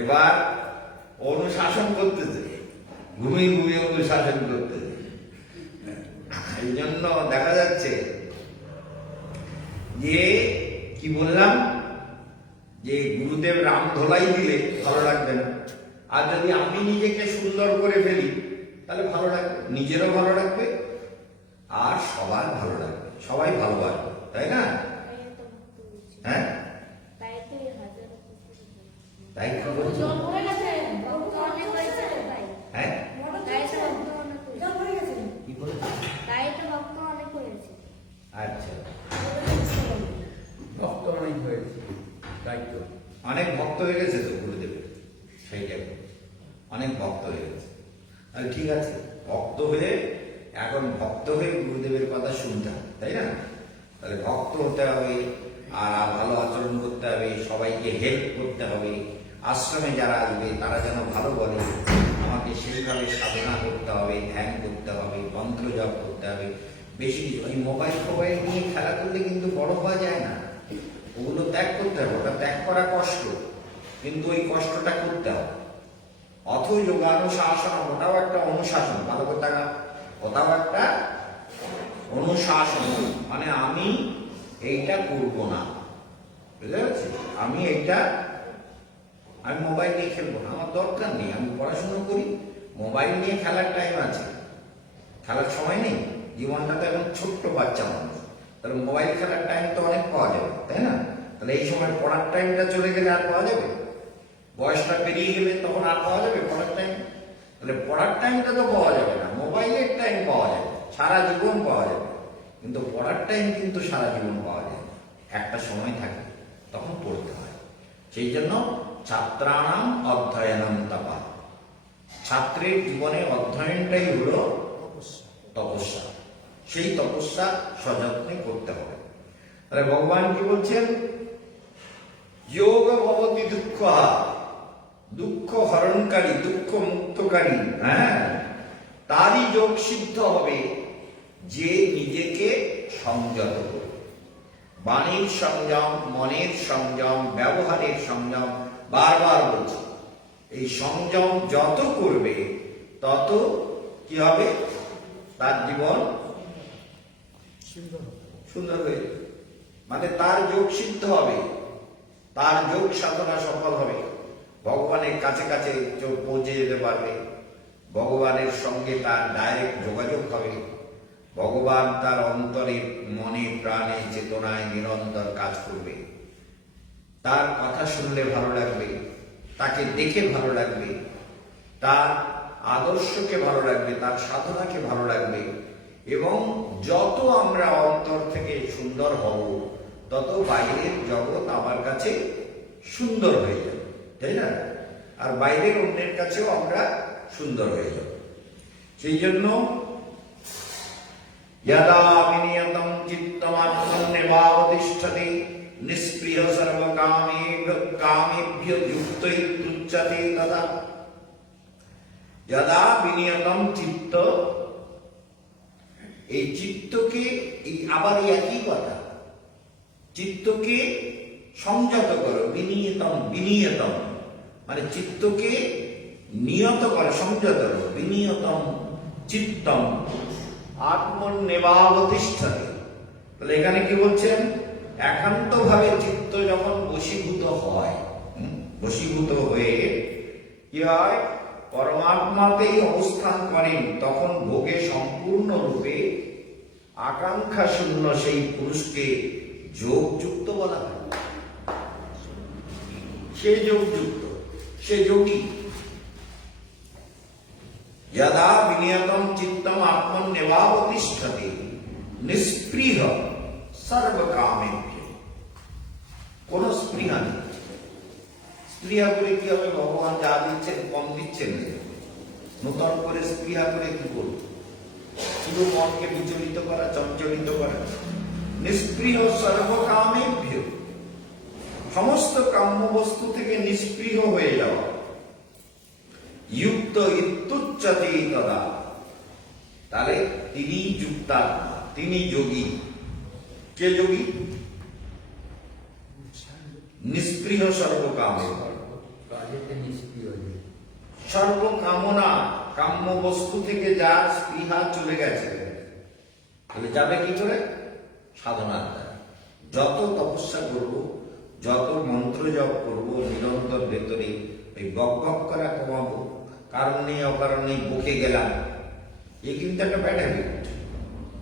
এবার অনুশাসন করতেছে, ঘুমিয়ে ঘুমিয়ে অনুশাসন করতেছে। এই জন্য দেখা যাচ্ছে যে কি বললাম, যে গুরুদেব রাম ধোলাই দিলে ভালো লাগবে না। আর যদি আমি নিজেকে সুন্দর করে ফেলি তাহলে ভালো লাগবে, নিজেরও ভালো লাগবে আর সবার ভালো লাগবে, সবাই ভালোবাসবে, তাই না? হ্যাঁ, তাই কি বলছো? জল পড়ে গেছে, ভক্ত অনেক হয়েছে তাই। হ্যাঁ, তাই তো ভক্ত অনেক হয়েছে। জল পড়ে গেছে। কি বলেছো? তাই তো ভক্ত অনেক হয়েছে। আচ্ছা, ভক্ত অনেক হয়েছে, তাই তো। অনেক ভক্ত হয়ে গেছে তো গুরুদেবের, সেইটাই অনেক ভক্ত হয়ে গেছে। তাহলে ঠিক আছে, ভক্ত হয়ে এখন ভক্ত হয়ে গুরুদেবের কথা শুনতে হবে, তাই না? তাহলে ভক্ত হতে হবে আর ভালো আচরণ করতে হবে, সবাইকে হেল্প করতে হবে। আশ্রমে যারা আসবে তারা যেন ভালো বলে, আমাকে সেইভাবে সাধনা করতে হবে, ধ্যান করতে হবে, মন্ত্র জপ করতে হবে। বেশি ওই মোবাইল ফোবাইল নিয়ে খেলা করলে কিন্তু বড় হওয়া যায় না, ওগুলো ত্যাগ করতে হবে। ওটা ত্যাগ করা কষ্ট, কিন্তু ওই কষ্টটা করতে হবে। অথ যোগানুশাসন, ওটাও একটা অনুশাসন, ভালো কথা, ওটাও একটা অনুশাসন। মানে আমি এইটা করব না, বুঝতে পারছি? আমি মোবাইল নিয়ে খেলবো না, আমার দরকার নেই, আমি পড়াশুনো করি, মোবাইল নিয়ে খেলার টাইম আছে, খেলার সময় নেই। জীবনটা তো এখন ছোট্ট বাচ্চা মানুষ, তাহলে মোবাইল খেলার টাইম তো অনেক পাওয়া যাবে, তাই না? তাহলে এই সময় পড়ার টাইমটা চলে গেলে আর পাওয়া যাবে? বয়সটা পেরিয়ে গেলে তখন আর পাওয়া যাবে পড়ার টাইম? তাহলে পড়ার টাইমটা তো পাওয়া যাবে না, মোবাইলের টাইম পাওয়া যাবে, সারা জীবন পাওয়া যাবে, কিন্তু পড়ার টাইম কিন্তু সারা জীবন পাওয়া যায় না। একটা সময় থাকে, তখন পড়তে হয়। সেই জন্য ছাত্রানাম অধ্যয়নম তপা, ছাত্রের জীবনে অধ্যয়নটাই হলো তপস্যা। সেই তপস্যা সযত্নে করতে হবে। তাহলে ভগবান কি বলছেন? যোগ ভবতি দুঃখ, দুঃখ হরণকারী, দুঃখ মুক্তকারী, হ্যাঁ, তারই যোগ সিদ্ধ হবে যে নিজেকে সংযত করে। বাণীর সংযম, মনের সংযম, ব্যবহারের সংযম, বারবার বলছি, এই সংযম যত করবে তত কি হবে? তার জীবন সুন্দর হয়ে যাবে। মানে তার যোগ সিদ্ধ হবে, তার যোগ সাধনা সফল হবে, ভগবানের কাছে কাছে পৌঁছে যেতে পারবে, ভগবানের সঙ্গে তার ডাইরেক্ট যোগাযোগ হবে, ভগবান তার অন্তরে, মনে, প্রাণে, চেতনায় নিরন্তর কাজ করবে। তার কথা শুনলে ভালো লাগবে, তাকে দেখে ভালো লাগবে, তার আদর্শকে ভালো লাগবে, তার সাধনাকে ভালো লাগবে। এবং যত আমরা অন্তর থেকে সুন্দর হব তত বাইরের জগৎ আমার কাছে সুন্দর হয়ে যাবে, তাই না? আর বাইরের অন্যের কাছেও আমরা সুন্দর হয়ে যাব। সেই জন্য यदा विनियतं चित्तमात्मन्यभावतिष्ठति निष्क्रिय सर्वकामेभ्यो युक्तो इत्युच्यते तदा यदा विनियतं चित्त, এই চিত্তকে, আবার একই কথা, চিত্তকে সংযত করো, বিনিয়তম মানে চিত্তকে নিয়ত করো, সংযত করো, বিনিয়তম চিত্তম আত্মনিভাবতিষ্ঠতে। তাহলে এখানে কি বলছেন? একান্ত ভাবে চিত্ত যখন বশীভূত হয়, বশীভূত হয়ে কি হয়? পরমাত্মাতেই অবস্থান করেন, তখন ভোগে সম্পূর্ণ রূপে আকাঙ্ক্ষা শূন্য সেই পুরুষকে যোগযুক্ত বলা হয়। সে যোগযুক্ত, সে যোগী। যদা বিনিয়তম চিত্তম আত্মন্যবাবতিষ্ঠতে নিস্পৃহ সর্বকামেভ্য। কোন স্পৃহা নেই। স্পৃহা করে কি হবে? ভগবান যা দিচ্ছেন কম দিচ্ছেন না। নূতন করে স্পৃহা করে কি করব? শুধু মনকে বিচলিত করা, চঞ্চলিত করা। নিস্পৃহ সর্বকামেভ্য, সমস্ত কাম্য বস্তু থেকে নিষ্পৃহ হয়ে যাওয়া। যুক্ত ইত্যুচ্যতে তদা, তাহলে তিনি যুক্তাত্মা, তিনি যোগী। কে যোগী? নিষ্পৃহ সর্বকামে, কাজেতে নিষ্ক্রিয় হয়ে যায়। সর্বকামনা, কাম্য বস্তু থেকে যার স্পৃহা চলে গেছে, তাহলে যাবে কি করে? সাধনার দ্বারা। যত তপস্যা করব, যত মন্ত্র জপ করব, নিরন্তর ভেতরে এই বক বক করা কমাবো। কারণ নেই অকারণ নেই বকে গেলাম, এ কিন্তু একটা ব্যাড হ্যাবিট।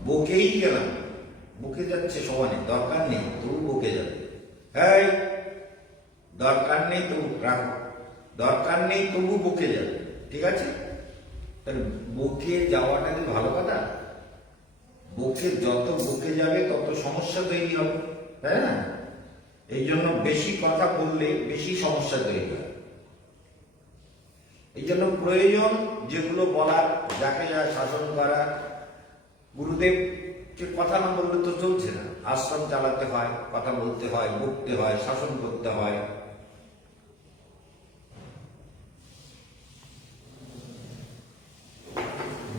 বকেই গেলাম, বকে যাচ্ছে সমানে, দরকার নেই তবু বকে যাবে। এই দরকার নেই তবু রাখো, দরকার নেই তবু বকে যাবে। ঠিক আছে? তাহলে বকে যাওয়াটা কি ভালো কথা? বকে যত বকে যাবে তত সমস্যা তৈরি হবে, তাই না? এই জন্য বেশি কথা বললে বেশি সমস্যা তৈরি হয়। এই জন্য প্রয়োজন যেগুলো বলার, যাকে যা শাসন করা। গুরুদেবকে কথা না বললে তো চলছে না। আশ্রম চালাতে হয়, কথা বলতে হয়, বকতে হয়, শাসন করতে হয়।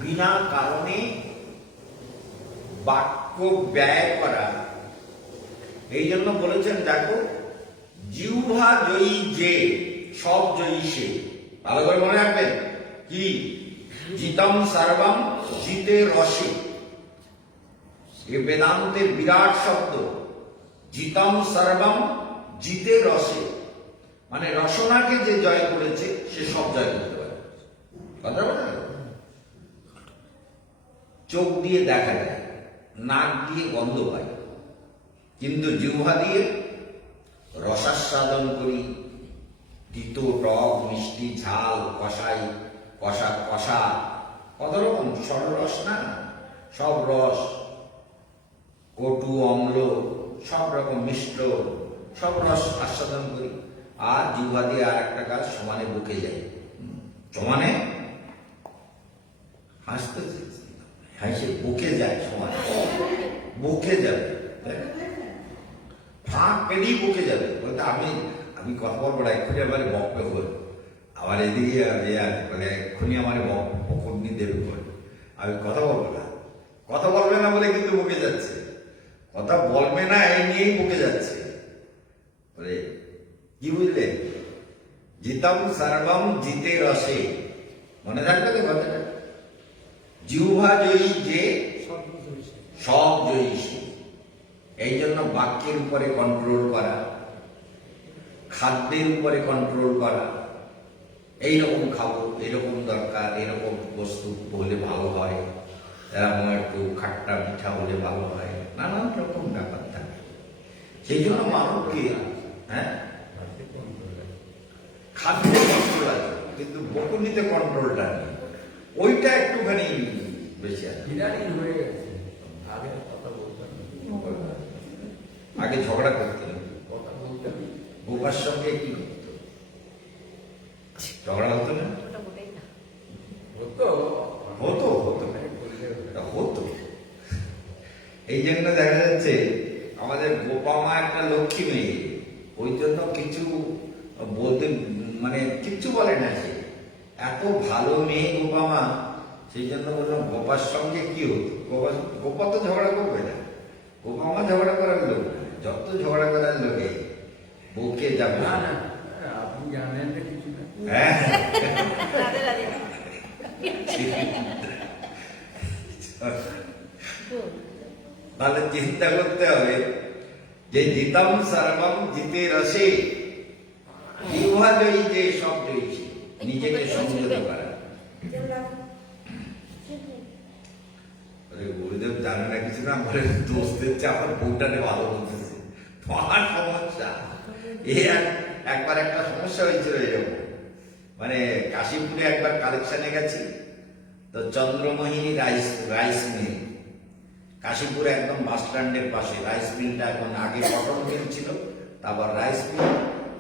বিনা কারণে বাক্য ব্যয় করা। এই জন্য বলেছেন, দেখো জিহ্বা জয়ী যে, সব জয়ী সে। ভালো করে মনে রাখবেন কি? জিতম সর্বম, জিতে রসে। এ বেদান্তের বিরাট শব্দ। জিতম সর্বম, জিতে রসে, মানে রসনাকে যে জয় করেছে সে সব জয় করতে পারে। কথা বলে? চোখ দিয়ে দেখা যায়, নাক দিয়ে গন্ধ পাই, কিন্তু জিহ্বা দিয়ে রসাস্বাদন করি। তিতো, টক, মিষ্টি, ঝাল, কষাই, কষা কষা, কত রকম সররস না, সব রস, কটু, অম্ল, সব রকম মিষ্ট, সব রস আস্বাদন করি। আর জিহ্বা দিয়ে আর একটা কাজ, সমানে বকে যায়। সমানে হাসতে হাসে বকে যায়, সমানে বকে যাবে, ফাঁক পেলেই বকে যাবে। বলতে আমি কথা বলবো না, এক্ষুনি আমার বকবে বল, আবার এদিকে মানে এক্ষুনি আমার বকনি দেবে বল, আমি কথা বলবো না। কথা বলবে না বলে কিন্তু বকে যাচ্ছে, কথা বলবে না এই নিয়েই বকে যাচ্ছে। বলে কি বুঝলে? জিতম সর্বম, জিতে রসে। মনে থাকবে তো কথাটা? জিহ্বা জয়ী যে, সব জয়ী সে। এই জন্য বাক্যের উপরে কন্ট্রোল করা, খাদ্যের উপরে কন্ট্রোল করা। এইরকম খাবো, এরকম দরকার, এরকম বস্তু হলে ভালো হয়, এরকম একটু খাট্টা মিঠা হলে ভালো হয়, নানান রকম ব্যাপার থাকে। সেই জন্য মানবকে খাদ্যে কন্ট্রোল আছে, কিন্তু বকুনিতে কন্ট্রোলটা নেই। ওইটা একটুখানি বেশি আছে। ইদানিং হয়ে গেছে, আগে কথা বলতাম না। আগে ঝগড়া করতেন, কথা বলতাম গোপার সঙ্গে কি করতো? ঝগড়া হতো না? হতো হতো হতো করলে হতো। এই জন্য দেখা যাচ্ছে আমাদের গোপা মা একটা লক্ষ্মী মেয়ে, ওই জন্য কিছু বলতে মানে কিচ্ছু বলে না। সে এত ভালো মেয়ে গোপা মা, সেই জন্য বললাম গোপার সঙ্গে কি হতো। গোপা তো ঝগড়া করবে না, গোপা মা ঝগড়া করার লোক না। যত ঝগড়া করার লোকে বউকে যাবে না না, আপনি জানেন না কিছু না। হ্যাঁ, তাহলে চিন্তা করতে হবে যে জিতম সর্বম, জিতে রসে। জিহ্বা জয়ী যে, সব জয়ী সে। নিজেকে সংযত করা। গুরুদেব জানে না কিছু না, বলে দোষ দিচ্ছে আমার বউটাকে ভালো বলতেছে। তোমার সমস্যা একবার একটা সমস্যা হয়েছিল এরকম। মানে কাশীপুরে একবার কালেকশনে গেছি, তো চন্দ্রমোহিনী রাইস মিল, কাশীপুর একদম বাস স্ট্যান্ডের পাশে। রাইস মিলটা এখন আগে কটন মিল ছিল, তারপর রাইস মিল।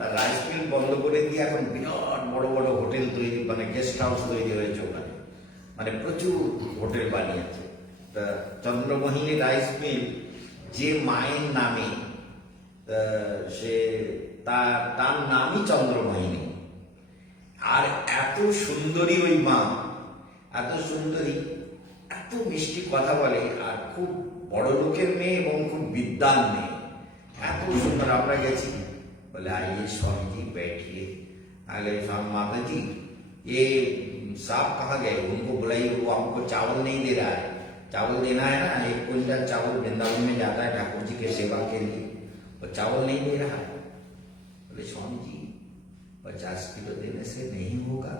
আর রাইস মিল বন্ধ করে দিয়ে এখন বিরাট বড় বড় হোটেল তৈরি, মানে গেস্ট হাউস তৈরি হয়েছে ওখানে, মানে প্রচুর হোটেল বানিয়েছে। তা চন্দ্রমোহিনী রাইস মিল যে মায়ের নামে, সে তার নামই চন্দ্রমোহিনী। আর এত সুন্দরী ওই মা, এত সুন্দরী, এত মিষ্টি কথা বলে, আর খুব বড় লোকের মেয়ে এবং খুব বিদ্বান মেয়ে, এত সুন্দর। আমরা গেছি, बोले आइए स्वामी जी बैठिए। अरे स्वामी माता जी ये साहब कहाँ गए, उनको बुलाइए, वो हमको चावल नहीं दे रहा है, चावल देना है ना, 1 क्विंटल चावल वृंदावन में जाता है ठाकुर जी के सेवा के लिए, वो चावल नहीं दे रहा है। बोले स्वामी जी 50 किलो देने से नहीं होगा।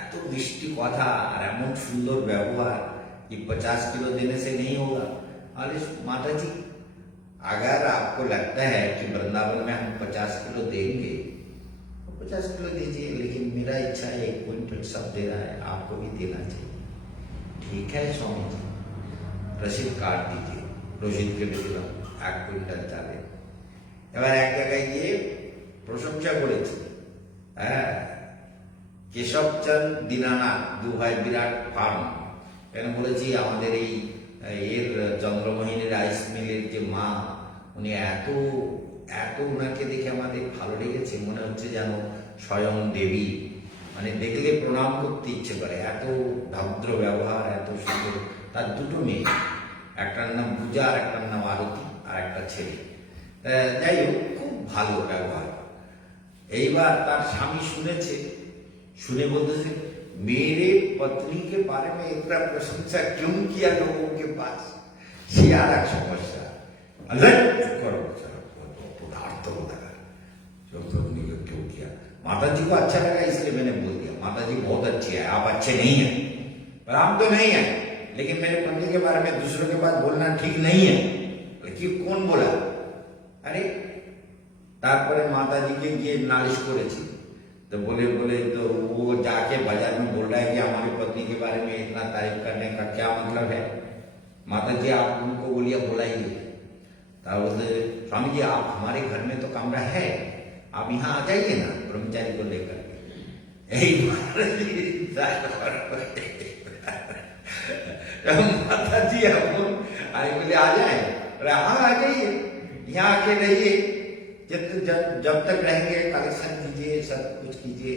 এত মিষ্টি কথা আর এমন সুন্দর ব্যবহার, कि 50 किलो देने से नहीं होगा। अरे माता जी अगर आपको लगता है कि वृंदावन में हम 50 किलो देंगे तो 50 किलो दीजिए, लेकिन मेरा इच्छा है 1 क्विंटल सब दे रहा है, आपको भी देना चाहिए। ठीक है स्वामी जी, रसीद काट दीजिए, रसीद के दिलाम 1 क्विंटल चावल। এবার এক জায়গায় গিয়ে প্রশংসা করেছে, হ্যাঁ, কেশবচন্দ দীনানাথ দু ভাই বিরাট ফার্ম। কেন বলেছি, আমাদের এই এর চন্দ্রমোহিনী রাইস মিলের যে মা, উনি এত এত ওনাকে দেখে আমাদের ভালো লেগেছে, মনে হচ্ছে যেন স্বয়ং দেবী, মানে দেখলে প্রণাম করতে ইচ্ছে করে, এত ভদ্র ব্যবহার, এত সুন্দর। তার 2টো মেয়ে, একটার নাম পূজা আর একটার নাম আরতি, আর একটা ছেলে। যাই হোক, খুব ভালো ব্যবহার। এইবার তার স্বামী শুনেছে, শুনে বলতেছে, मेरे पत्नी के बारे में इतना प्रशंसा क्यों किया लोगों के पास। शियारक समस्या अलग करो, पदार्थ होता है जो पत्नी को क्यों किया। माता जी को अच्छा लगा इसलिए मैंने बोल दिया, माता जी बहुत अच्छी है, आप अच्छे नहीं हैं, पर आप तो नहीं है, लेकिन मेरे पत्नी के बारे में दूसरों के पास बोलना ठीक नहीं है। लेकिन कौन बोला? अरे तारपरे माता जी के ये नालिश करेছি। तो बोले तो वो जाके बाजार में बोल रहा है कि हमारी पत्नी के बारे में इतना तारीफ करने का क्या मतलब है। माता जी आप उनको बोलिए, बुलाइए। तो बोलते, स्वामी जी आप हमारे घर में तो कमरा है, आप यहाँ आ जाइए ना ब्रह्मचारी को लेकर। माता जी हम बोले आ जाए, हाँ आ जाइए, यहाँ आके रहिए, जब तक रहेंगे কালেকশন कीजिए, सब कुछ कीजिए।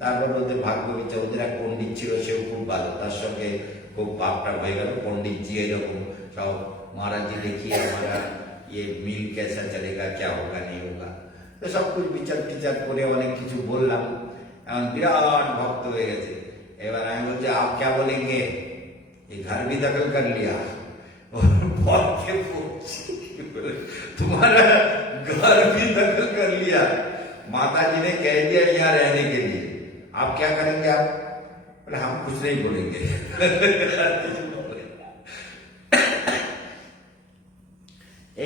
তারপর ওদের ভাগ্য বিচার, ওদের এক পণ্ডিত ছিল, সেও খুব ভালো, তার সঙ্গে খুব ভাবটা হয়ে গেল। पंडित जी এরকম সব, महाराज जी देखिए हमारा ये मिल कैसा चलेगा, क्या होगा नहीं होगा। तो सब कुछ বিচার টিচার করে অনেক কিছু বললাম, এখন বিরাট ভক্ত হয়ে গেছে। এবার আমি বলছি, आप क्या बोलेंगे, ये घर भी दखल कर लिया। और बहुत के पूछी, तुम्हारा घर भी दखल कर लिया, माता जी ने कह दिया यहाँ रहने के लिए, आप क्या करेंगे। आप बोले हम कुछ नहीं बोलेंगे।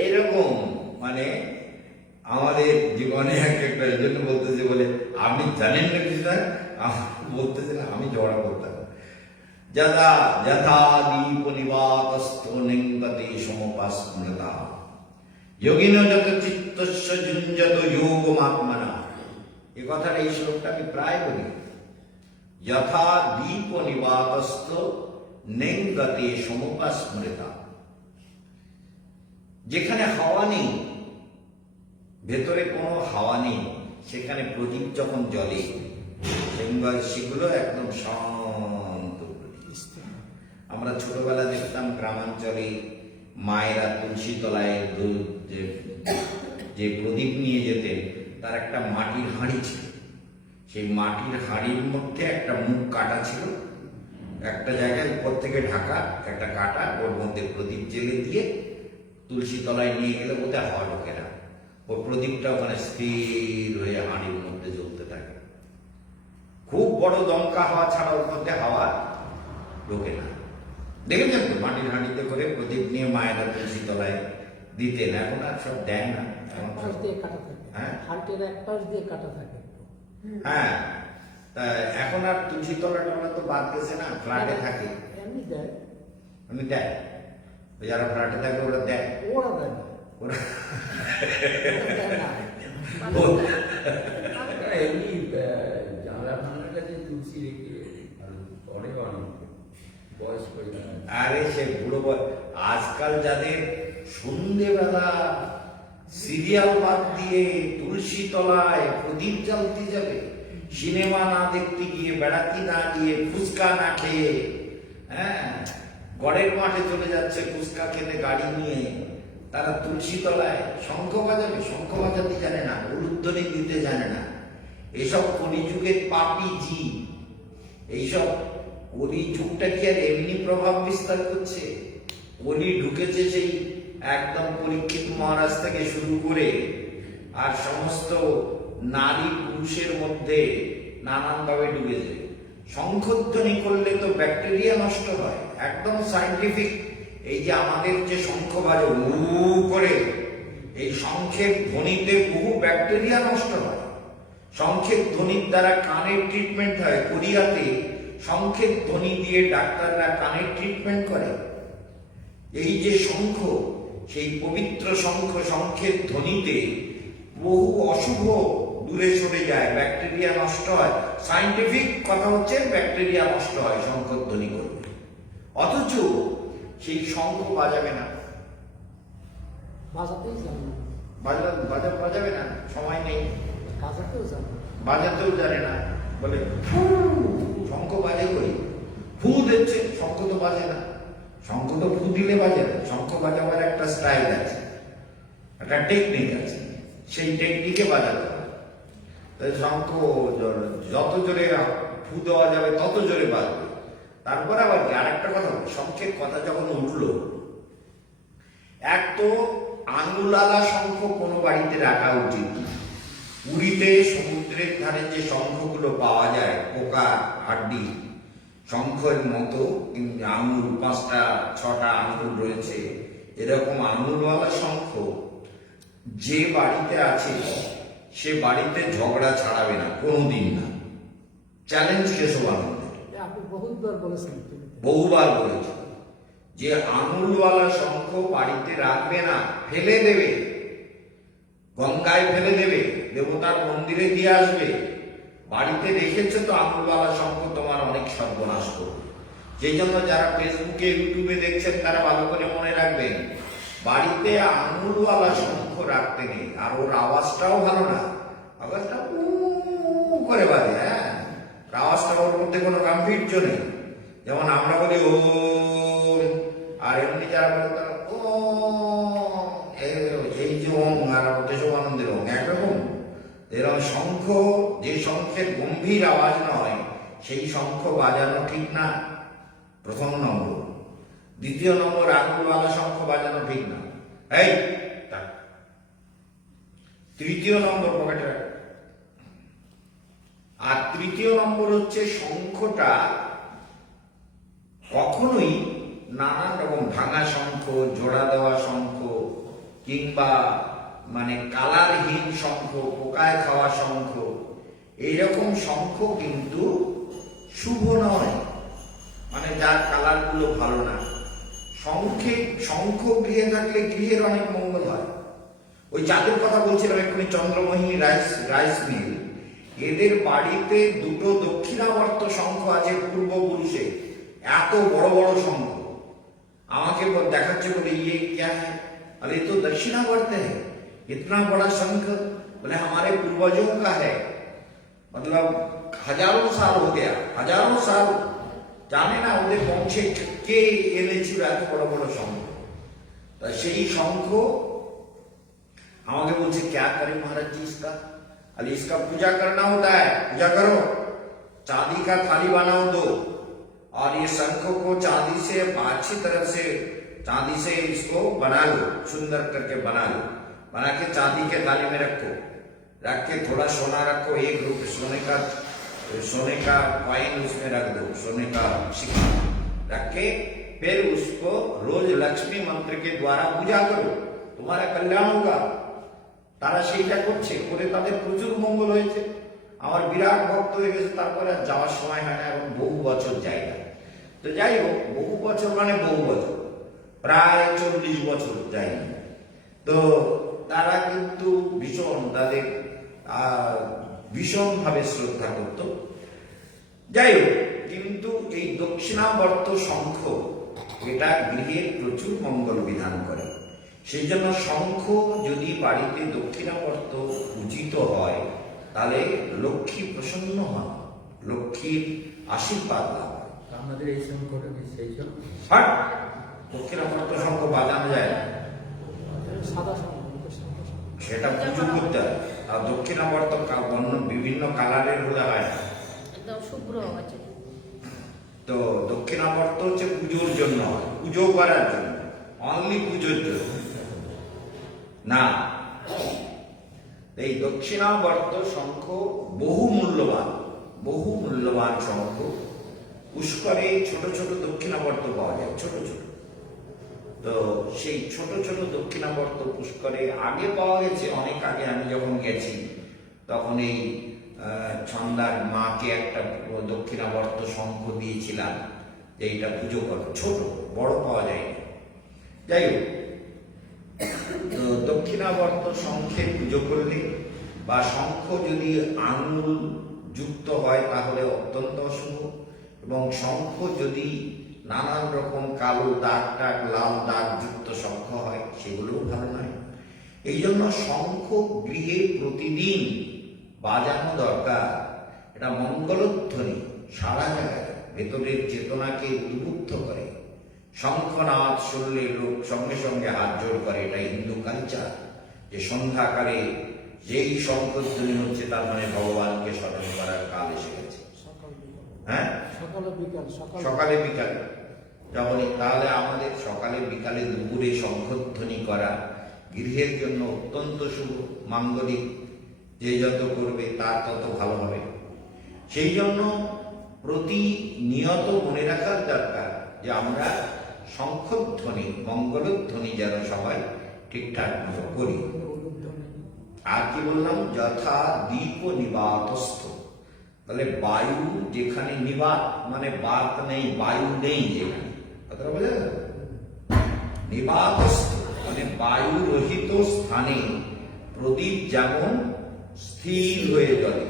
এইরকম মানে আমাদের জীবনে একটা জন্য বলতেছে, বলে আপনি জানেন না কিছু না, বলতেছে না, আমি জড়া করতাম। যথা যথা দীপ নিবাতস্থ নিঙ্গতে সমপাস্মৃতা যোগিন যত চিত্তস্য যুঞ্জত যোগমাত্মনা। এই কথাটা, এই শ্লোকটা আমি প্রায় বলি। যথা দীপ নিবাতস্থ নিঙ্গতে সমপাস্মৃতা, যেখানে হাওয়া নেই, ভেতরে কোনো হাওয়া নেই, সেখানে প্রদীপ যখন জ্বলে, সেগুলো একদম শান্ত প্রদীপ। আমরা ছোটবেলা দেখতাম গ্রামাঞ্চলে মায়েরা তুলসী তলায় যে প্রদীপ নিয়ে যেতেন, তার একটা মাটির হাঁড়ি ছিল, সেই মাটির হাঁড়ির মধ্যে একটা মুখ কাটা ছিল, একটা জায়গায় উপর থেকে ঢাকা, একটা কাটা, ওর মধ্যে প্রদীপ জেলে দিয়ে তুলসী তলায় নিয়ে গেলে বোধহয় হাওয়া ঢোকে না, ওই প্রদীপটা ওখানে স্থির হয়ে হাঁড়ির মধ্যে জ্বলতে থাকে। খুব বড় দমকা হাওয়া ছাড়া ওর মধ্যে হাওয়া ঢোকে না। দেখেছেন তো, মাটির হাঁড়িতে করে প্রদীপ নিয়ে মায়েরা তুলসী তলায় দিতেন, এখন আর সব দেয় না। হ্যাঁ, এক পাশ দিয়ে কাটা থাকে। হ্যাঁ, তা এখন আর তুলসী তলাটা তো বাদ গেছে না, ফ্ল্যাটে থাকে এমনি দেয়, আমি দেয়, ওই যারা ফ্ল্যাটে থাকে ওরা দেয়, ওরা দেয় না। ওরা দেয় না। ও- না, এমনি জানলা ফানলার কাছে তুলসী রেখে আর অনেক বয়স্ক যারা আরে সে বুড়ো আজকাল যাদের সন্ধেবেলা সিরিয়াল বাদ দিয়ে তুলসী তলায় প্রদীপ জ্বালতে যাবে, সিনেমা না দেখতে গিয়ে, বেড়াতে না গিয়ে, ফুচকা না খেয়ে, হ্যাঁ, গড়ের মাঠে চলে যাচ্ছে ফুচকা খেতে গাড়ি নিয়ে, তারা তুলসী তলায় শঙ্খ বাজাবে, শঙ্খ বাজাতে জানে না, উলুধ্বনি দিতে জানে না। এসব কলিযুগের পাপী জীব, এইসব কলি যুগটা কি আর এমনি প্রভাব বিস্তার করছে? কলি ঢুকেছে সেই একদম পরীক্ষিত মহারাজ থেকে শুরু করে আর সমস্ত নারী পুরুষের মধ্যে নানানভাবে ঢুকেছে। শঙ্খধ্বনি করলে তো ব্যাকটেরিয়া নষ্ট হয়, একদম সায়েন্টিফিক। এই যে আমাদের যে শঙ্খ বাজে উ করে, এই শঙ্খের ধ্বনিতে বহু ব্যাকটেরিয়া নষ্ট হয়। শঙ্খের ধ্বনির দ্বারা কানের ট্রিটমেন্ট হয়। কোরিয়াতে শঙ্খের ধ্বনি দিয়ে ডাক্তাররা কানের ট্রিটমেন্ট করে। এই যে শঙ্খ, সেই পবিত্র শঙ্খ, শঙ্খের ধ্বনিতে বহু অশুভ দূরে সরে যায়, ব্যাকটেরিয়া নষ্ট হয়। সায়েন্টিফিক কথা হচ্ছে ব্যাকটেরিয়া নষ্ট হয় শঙ্খর ধ্বনি করবে। অথচ সেই শঙ্খ বাজাবে না, বাজাতেই জানে না, বাজাবে না, সময় নেই, বাজাতেও জানে না। বাজাতেও জানে না, বলে ফু, শঙ্খ বাজে করি, ফু দিচ্ছে, শঙ্খ তো বাজে না। শঙ্খ তো ফু দিলে বাজে না, শঙ্খ বাজাবার একটা স্টাইল আছে, একটা টেকনিক আছে, সেই টেকনিকে বাজাতে হবে। তাই শঙ্খ যত জোরে ফু দেওয়া যাবে তত জোরে বাজবে। তারপর আবার কি আরেকটা কথা, শঙ্খের কথা যখন উঠলো, এক তো আঙুলালা শঙ্খ কোনো বাড়িতে রাখা উচিত না। পুরীতে সমুদ্রের ধারে যে শঙ্খগুলো পাওয়া যায়, পোকা হাড্ডি শঙ্খের মতো, কিন্তু আঙুল 5টা 6টা আঙুল রয়েছে, এরকম আঙুলওয়ালা শঙ্খ যে বাড়িতে আছে সে বাড়িতে ঝগড়া ছাড়াবে না, কোনোদিন না। চ্যালেঞ্জ কেশবানন্দের, আপনি বহুতবার বলেছেন। বহুবার বলেছে যে আঙুলওয়ালা শঙ্খ বাড়িতে রাখবে না, ফেলে দেবে, গঙ্গায় ফেলে দেবে, দেবতার মন্দিরে দিয়ে আসবে। বাড়িতে রেখেছে তো আঙুলওয়ালা শঙ্খ তোমার অনেক সর্বনাশ করবে। সেই জন্য যারা ফেসবুকে ইউটিউবে দেখছেন তারা ভালো করে মনে রাখবেন, বাড়িতে আঙুলওয়ালা শঙ্খ রাখতে নেই। আর ওর আওয়াজটাও ভালো না, আওয়াজটা উ করে বাজে, হ্যাঁ, আওয়াজটা ওর মধ্যে কোনো গাম্ভীর্য নেই। যেমন আমরা বলি ও, আর এমনি যারা বলে তারা ও, এই যে ওম আর কেশবানন্দের ওম একরকম। এরকম শঙ্খ, যে শঙ্খের গম্ভীর আওয়াজ নয় সেই শঙ্খ বাজানো ঠিক না, প্রথম নম্বর। দ্বিতীয় নম্বর, আঙুলওয়ালা শঙ্খ বাজানো ঠিক না, এই থাক। তৃতীয় নম্বর পকেটে রাখ। আর তৃতীয় নম্বর হচ্ছে শঙ্খটা কখনোই নানান রকম ভাঙা শঙ্খ, জোড়া দেওয়া শঙ্খ, কিংবা মানে কালারহীন শঙ্খ, পোকায় খাওয়া শঙ্খ, এইরকম শঙ্খ কিন্তু শুভ নয়, মানে যার কালারগুলো ভালো না। শঙ্খ গৃহে থাকলে গৃহের অনেক মঙ্গল হয়। ওই যাদের কথা বলছিলাম এক্ষুনি, চন্দ্রমোহিনী রাইস মিল, এদের বাড়িতে 2টো দক্ষিণাবর্ত শঙ্খ আছে পূর্বপুরুষে, এত বড় বড় শঙ্খ। আমাকে দেখাচ্ছে, বলে ইয়ে क्या है? अरे तो दक्षिणावर्त है, इतना बड़ा शंख, बोले हमारे पूर्वजों का है, मतलब हजारों साल हो गया, हजारों साल, জানে না ওদের বংশে কে এনেছিল এত বড় বড় শঙ্খ। তা সেই শঙ্খ আমাকে বলছে क्या करें महाराज जी इसका? अरे इसका पूजा करना होता है, पूजा करो, चांदी का थाली बनाओ दो, और ये शंख को चांदी से अच्छी तरह से, चांदी से इसको बना लो, सुंदर करके बना लो, बना के चांदी के थाली में रखो, रख के थोड़ा सोना रखो, 1 रुपये सोने का कॉइन उसमें रख दो, सोने का सिक्का रख के फिर उसको रोज लक्ष्मी मंत्र के द्वारा पूजा करो, तुम्हारा कल्याण होगा। তারা সেইটা করছে, করে তাদের প্রচুর মঙ্গল হয়েছে। আমার বিরাট ভক্ত হয়ে গেছে, তারপরে আর যাওয়ার সময় হয় না, এবং বহু বছর যাই না। তো যাই হোক, বহু বছর মানে বহু বছর, প্রায় 40 বছর যায়নি। তো তারা কিন্তু ভীষণ, তাদের ভীষণভাবে শ্রদ্ধা করত। যাই হোক, কিন্তু এই দক্ষিণাবর্ত শঙ্খ এটা গৃহের প্রচুর মঙ্গল বিধান করে। সেই জন্য শঙ্খ যদি বাড়িতে দক্ষিণাবর্ত পূজিত হয়, তাহলে লক্ষ্মী প্রসন্ন হন, লক্ষ্মীর আশীর্বাদ লাভ হয়। আমাদের এই সংকটে কি সেই জন্য হ্যাঁ, দক্ষিণাবর্ত শঙ্খ বাজানো যায় না, সেটা পুজো করতে হয়। আর দক্ষিণাবর্ত বিভিন্ন কালারের হলে হয় না। একদম শুভ্র আছে। তো দক্ষিণাবর্ত হচ্ছে পুজোর জন্য হয়, পুজো করার জন্য, অনলি পুজোর জন্য না। এই দক্ষিণাবর্ত শঙ্খ বহু মূল্যবান শঙ্খ। পুষ্করে ছোট ছোট দক্ষিণাবর্ত পাওয়া যায়, ছোট ছোট। তো সেই ছোট ছোট দক্ষিণাবর্ত পুষ্করে আগে পাওয়া গেছে, অনেক আগে আমি যখন গেছি তখন এই ছন্দার মাকে একটা দক্ষিণাবর্ত শঙ্খ দিয়েছিলাম, এইটা পুজো করো, ছোট, বড় পাওয়া যায়নি। যাই হোক, তো দক্ষিণাবর্ত শঙ্খে পুজো করলে বা শঙ্খ যদি আঙুল যুক্ত হয় তাহলে অত্যন্ত অশুভ, এবং শঙ্খ যদি নানান রকম কালো দাগ টাগ, লাল দাগ যুক্ত শঙ্খ হয়, সেগুলোও ভালো নয়। এই জন্য শঙ্খ গৃহে প্রতিদিন বাজানো দরকার। এটা মঙ্গলধ্বনি, সারা জায়গায় ভেতরের চেতনাকে উদ্বুদ্ধ করে। শঙ্খনাদ শুনলে লোক সঙ্গে সঙ্গে হাত জোড় করে, এটা হিন্দু কালচার। যে সন্ধ্যাকালে যেই শঙ্খধ্বনি হচ্ছে, তার মানে ভগবানকে স্মরণ করার কাল এসে গেছে। হ্যাঁ, সকালে বিকালে যখনই, তাহলে আমাদের সকালে বিকালে দুপুরে শঙ্খধ্বনি করা গৃহের জন্য অত্যন্ত শুভ, মাঙ্গলিক। যে যত করবে তার তত ভালো হবে। সেই জন্য প্রতিনিয়ত মনে রাখার দরকার যে আমরা শঙ্খধ্বনি, মঙ্গলধ্বনি যেন সবাই ঠিকঠাক মতো করি। আর কি বললাম, যথা দীপ নিবাতস্থ, তাহলে বায়ু যেখানে, নিবাত মানে বাত নেই, বায়ু নেই যেখানে, কথাটা বোঝা গেল? নিবাতস্থ মানে বায়ু রহিত স্থানে প্রদীপ যেমন স্থির হয়ে জ্বলে,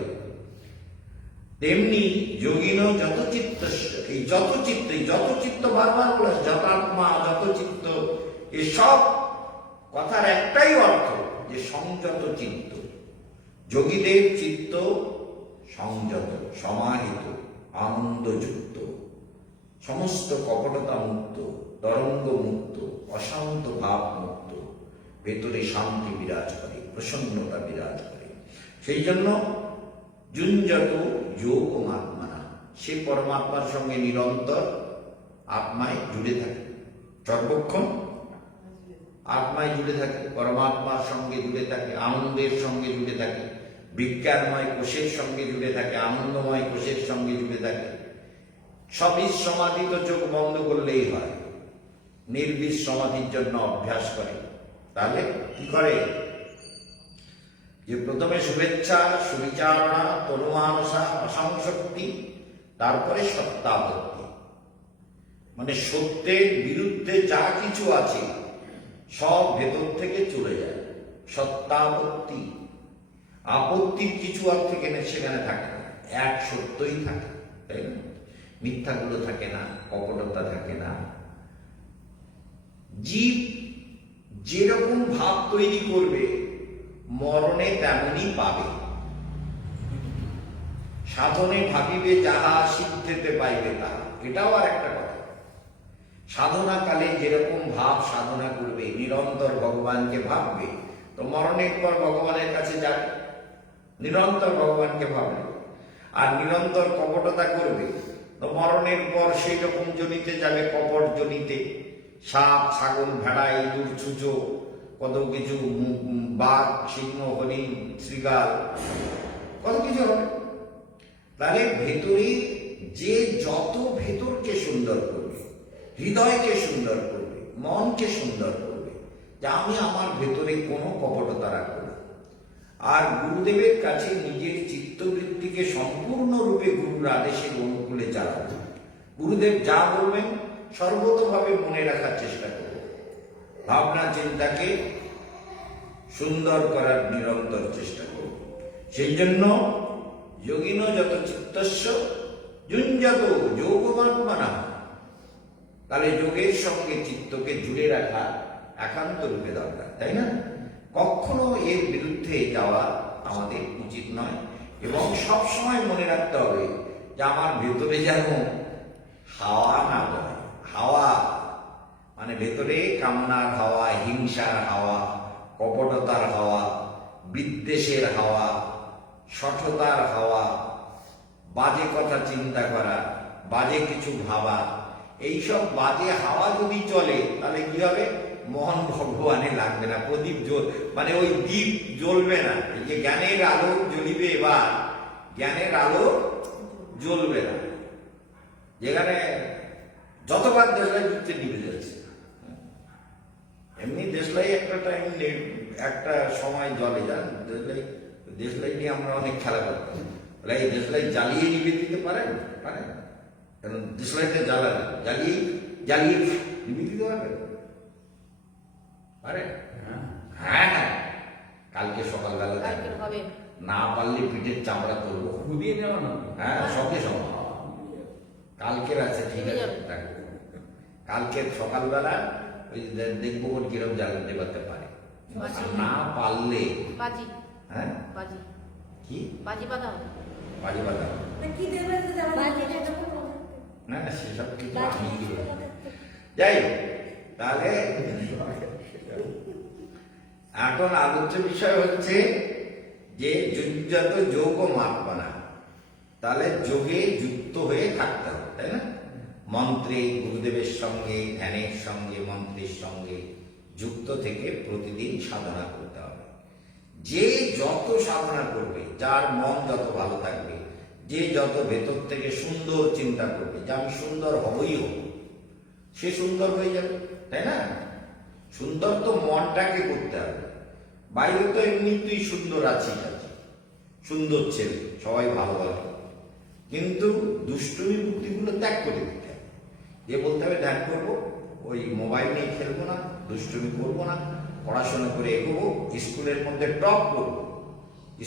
তেমনি যোগিন যত চিত্ত, এই যত চিত্ত বারবার বলে, যত আত্মা, যত চিত্ত, এসব কথার একটাই অর্থ যে সংযত চিত্ত। যোগীদের চিত্ত সংযত, সমাহিত, আনন্দযুক্ত, সমস্ত কপটতা মুক্ত, তরঙ্গ মুক্ত, অশান্ত ভাব মুক্ত, ভেতরে শান্তি বিরাজ করে, প্রসন্নতা বিরাজ করে। সেই জন্য যুঞ্জত যোগ আত্মানা, সে পরমাত্মার সঙ্গে নিরন্তর আত্মায় জুড়ে থাকে, সর্বক্ষণ আত্মায় জুড়ে থাকে, পরমাত্মার সঙ্গে জুড়ে থাকে, আনন্দের সঙ্গে জুড়ে থাকে, বিজ্ঞানময় কোষের সঙ্গে জুড়ে থাকে, আনন্দময় কোষের সঙ্গে জুড়ে থাকে। সবিজ সমাধি তো চোখ বন্ধ করলেই হয়, নির্বিষ সমাধির জন্য অভ্যাস করে। তাহলে কি করে, যে প্রথমে শুভেচ্ছা, সুবিচারণা, তনুমানসা, অসংশক্তি, তারপরে সত্যাপত্তি, মানে সত্যের বিরুদ্ধে যা কিছু আছে সব ভেতর থেকে চলে যায়। সত্যাপত্তি, আপত্তির কিছু আর থেকে সেখানে থাকে না, এক সত্যই থাকে, তাই না? মিথ্যাগুলো থাকে না, কপটতা থাকে না। জীব যেরকম ভাব তৈরি করবে, মরণে তেমনি পাবে। সাধনে ভাবিবে যাহা, সিদ্ধেতে পাইবে তাহা, এটাও আর একটা কথা। সাধনা কালে যেরকম ভাব সাধনা করবে, নিরন্তর ভগবানকে ভাববে, তো মরণের পর ভগবানের কাছে যাবে, নিরন্তর ভগবানকে ভাববে। আর নিরন্তর কপটতা করবে, তো মরণের পর সেই রকম জনিতে যাবে, কপট জনিতে, সাপ, ছাগল, ভেড়া, ইঁদুর, ছুঁচো, কত কিছু, বাঘ, সিংহ, হরিণ, শৃগাল, কত কিছু হবে। তাহলে ভেতরে যে যত ভেতরকে সুন্দর করবে, হৃদয়কে সুন্দর করবে, মনকে সুন্দর করবে, যে আমি আমার ভেতরে কোনো কপটতা রাখবো না, আর গুরুদেবের কাছে নিজের চিত্তবৃত্তিকে সম্পূর্ণরূপে গুরুর আদেশের অনুকূলে চালাবো। গুরুদেব যা বলবেন সর্বতভাবে মনে রাখার চেষ্টা করব। ভাবনা চিন্তাকে সুন্দর করার নিরন্তর চেষ্টা করব। সেই জন্য যোগিন যত চিত্তস্য যুঞ্জত যোগমাত্মনা, তাহলে যোগের সঙ্গে চিত্তকে জুড়ে রাখা একান্ত রূপে দরকার, তাই না? কখনো এর বিরুদ্ধে যাওয়া আমাদের উচিত নয়, এবং সব সময় মনে রাখতে হবে যে আমার ভেতরে যেন হাওয়া না বয়। হাওয়া মানে ভেতরে কামনার হাওয়া, হিংসার হাওয়া, কপটতার হাওয়া, বিদ্বেষের হাওয়া, শঠতার হাওয়া, বাজে কথা চিন্তা করা, বাজে কিছু ভাবা, এইসব বাজে হাওয়া যদি চলে তাহলে কি হবে? মন ভগবানে লাগবে না, প্রদীপ মানে ওই দ্বীপ জ্বলবে না। এই যে জ্ঞানের আলো জ্বলিবে, এবার জ্ঞানের আলো জ্বলবে না, যেখানে যতবার দেশলাই দিচ্ছে নিভে যাচ্ছে। এমনি দেশলাই একটা টাইম একটা সময় জ্বলে, যান দেশলাই নিয়ে আমরা অনেক খেলা করতাম। এই দেশলাই জ্বালিয়ে নিভে দিতে পারেন? কারণ দেশলাইতে জ্বালাবে, জ্বালিয়ে নিভে দিতে পারবেন? পারে? হ্যাঁ হ্যাঁ, কালকে সকালবেলা হবে না পারলে পিঠের চামড়া তুলবো, খুদিয়ে নেওয়া না। হ্যাঁ সঙ্গে সঙ্গে। কালকের আছে, ঠিক আছে, কালকের সকালবেলা ওই দেখবো কিরকম জ্বালাতে পারতে পারে। না পারলে বাজি, হ্যাঁ বাজি, কি বাজি বাঁধা হবে। বাজি বাধা কি দেবে? না না, সেসব কিছু আমি কি বলবো। যাই হোক, তাহলে এখন আলোচ্য বিষয় হচ্ছে যে যুঞ্জত যোগ মাত্মনা, তাহলে যোগে যুক্ত হয়ে থাকতে হবে, তাই না? মন্ত্রে গুরুদেবের সঙ্গে, ধ্যানের সঙ্গে, মন্ত্রের সঙ্গে যুক্ত থেকে প্রতিদিন সাধনা করতে হবে। যে যত সাধনা করবে, যার মন যত ভালো থাকবে, যে যত ভেতর থেকে সুন্দর চিন্তা করবে যে আমি সুন্দর হবই হব, সে সুন্দর হয়ে যাবে, তাই না? সুন্দর তো মনটাকে করতে হবে। বাইরে তো এমনিতেই সুন্দর আছিস, সুন্দর ছেলে, সবাই ভালো বলে, কিন্তু দুষ্টুমি বুদ্ধিগুলো ত্যাগ করে দিতে হবে। যে বলতে হবে ধ্যান করবো, ওই মোবাইল নিয়ে খেলবো না, দুষ্টুমি করবো না, পড়াশোনা করে এগোবো, স্কুলের মধ্যে টপ করবো,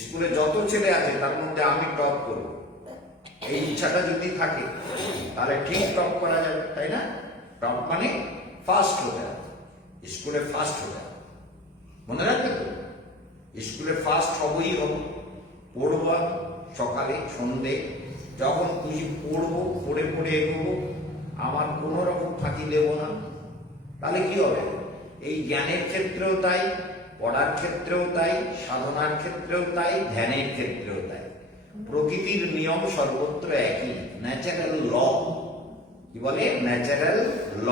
স্কুলে যত ছেলে আছে তার মধ্যে আমি টপ করবো, এই ইচ্ছাটা যদি থাকে তাহলে ঠিক টপ করা যাবে, তাই না? টপ মানে ফার্স্ট হতে হবে, স্কুলে ফার্স্ট হতে হবে, মনে রাখবে তো? স্কুলে ফার্স্ট হবই হবো, পড়বো সকালে সন্ধে, যখন খুশি পড়বো, পড়ে পড়ে এগোবো, আমার কোনো রকম ফাঁকি দেব না। তাহলে কি হবে? এই জ্ঞানের ক্ষেত্রেও তাই, পড়ার ক্ষেত্রেও তাই, সাধনার ক্ষেত্রেও তাই, ধ্যানের ক্ষেত্রেও তাই। প্রকৃতির নিয়ম সর্বত্র একই, ন্যাচারাল ল। কি বলে? ন্যাচারাল ল।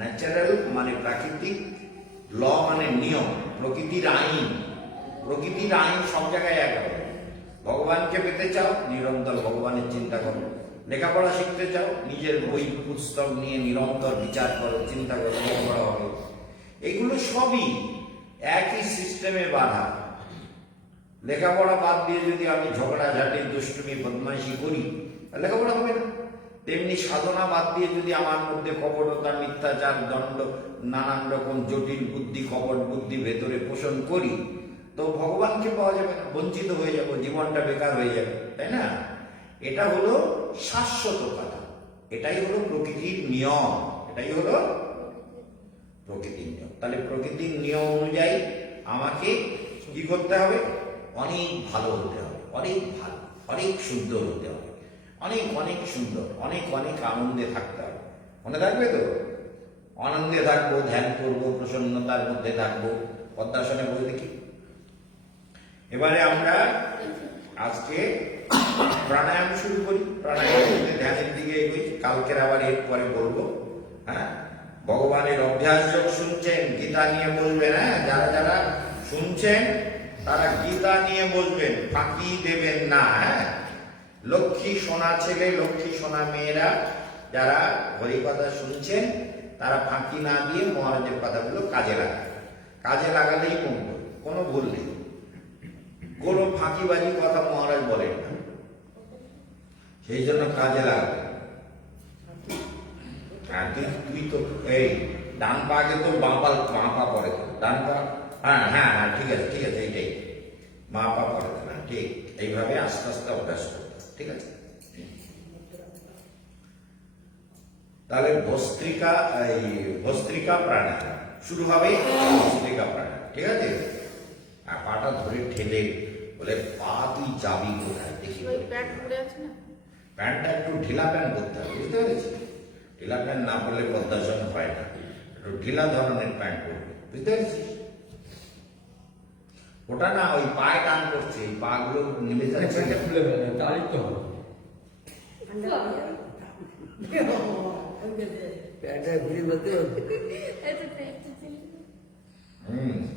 ন্যাচারাল মানে প্রাকৃতিক, ল মানে নিয়ম, প্রকৃতির আইন। প্রকৃতির আইন সব জায়গায় এক হবে। ভগবানকে পেতে চাও, নিরন্তর ভগবানের চিন্তা করো। লেখাপড়া শিখতে চাও, নিজের বই পুস্তক নিয়ে নিরন্তর বিচার করো, চিন্তা করো, লেখাপড়া হবে। এগুলো সবই একই সিস্টেমে বাঁধা। লেখাপড়া বাদ দিয়ে যদি আমি ঝগড়াঝাটি, দুষ্টুমি, বদমাইশি করি, লেখাপড়া হবে না। তেমনি সাধনা বাদ দিয়ে যদি আমার মধ্যে কপটতা, মিথ্যাচার, দণ্ড, নানান রকম জটিল বুদ্ধি, কপট বুদ্ধি ভেতরে পোষণ করি, তো ভগবানকে পাওয়া যাবে না, বঞ্চিত হয়ে যাবো, জীবনটা বেকার হয়ে যাবে, তাই না? এটা হলো শাশ্বত কথা, এটাই হলো প্রকৃতির নিয়ম, এটাই হলো প্রকৃতির নিয়ম। তাহলে প্রকৃতির নিয়ম অনুযায়ী আমাকে কি করতে হবে? অনেক ভালো হতে হবে, অনেক ভালো, অনেক সুন্দর হতে হবে, অনেক অনেক সুন্দর, অনেক অনেক আনন্দে থাকতে হবে। মনে থাকবে তো? আনন্দে থাকবো, ধ্যান করবো, প্রসন্নতার মধ্যে থাকবো। পদ্মাসনে বলে দেখি। এবারে আমরা আজকে প্রাণায়াম শুরু করি, প্রাণায়াম ধ্যানের দিকে এগোই। কালকের আবার এরপরে বলবো। হ্যাঁ, ভগবানের অভ্যাস যোগ শুনছেন, গীতা নিয়ে বলবেন। হ্যাঁ, যারা যারা শুনছেন তারা গীতা নিয়ে বলবেন, ফাঁকি দেবেন না। হ্যাঁ, লক্ষ্মী সোনা ছেলে, লক্ষ্মী সোনা মেয়েরা যারা হরিকথা শুনছেন তারা ফাঁকি না দিয়ে মহারাজের কথাগুলো কাজে লাগায়। কাজে লাগালেই মঙ্গল, কোনো ভুল নেই। কোনো ফাঁকিবাজি কথা মহারাজ বলেন না, সেই জন্য কাজে লাগবে। আর তুই তো এই ডান পাকে তো বাঁ পা পরে তো, ডান পা, হ্যাঁ হ্যাঁ হ্যাঁ ঠিক আছে এইটাই, বাঁ পা পরে তো না, ঠিক এইভাবে আস্তে আস্তে অভ্যাস করতে, ঠিক আছে। তাহলে ভস্ত্রিকা প্রাণায়াম শুরু হবে, ভস্ত্রিকা প্রাণায়াম, ঠিক আছে। আর পাটা ধরে ঠেলে বলে, পা তুই যাবি কোথায় দেখি। ওই প্যান্ট পরে আছে না, প্যান্টটা একটু ঢিলা প্যান্ট করতে হবে, বুঝতে পেরেছি। ঢিলা প্যান্ট না পরলে পদ্মাসন হয় না, একটু ঢিলা ধরনের প্যান্ট পরবে, বুঝতে পেরেছিস। ওটা না ওই পায়ে টান করছে, পা গুলো নেমে যাচ্ছে। খুলে ফেলে তারই তো হবে। প্যান্টটা ঘুরে বলতে হবে।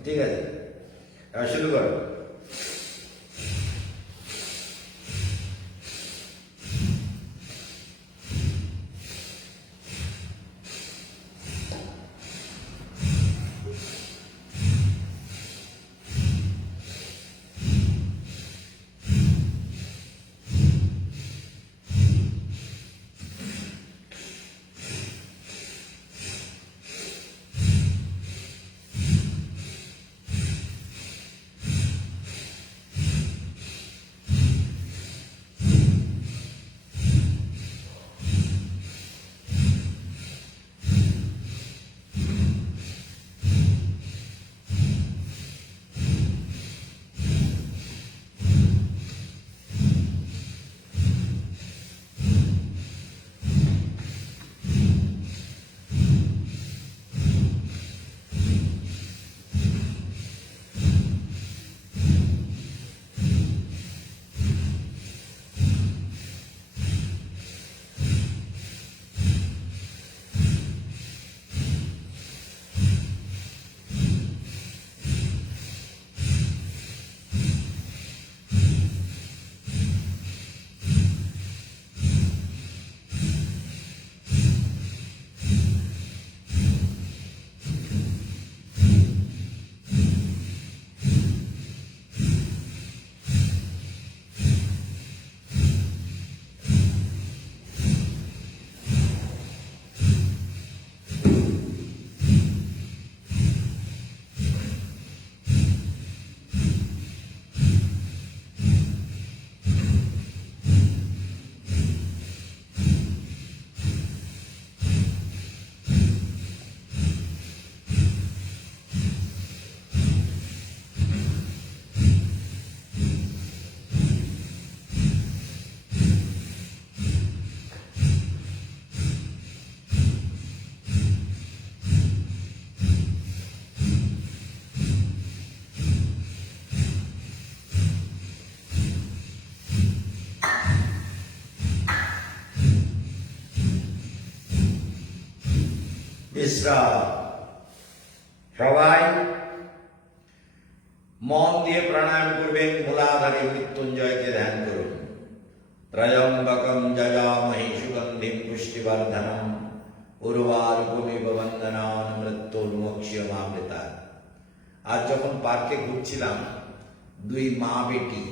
ঠিক আছে, এবার শুরু করো। বিশ্রাম। সবাই মন দিয়ে প্রাণায়াম করবেন, মূলাধারে মৃত্যুঞ্জয়কে ধ্যান করুন। ত্রয়ম্বকম যজামহে সুগন্ধিম পুষ্টিবর্ধনম উর্বারুকমিব বন্দনান মৃত্যুর্মোক্ষ্যমামৃতা। আজ যখন পার্কে ঘুরছিলাম, দুই মা বেটি,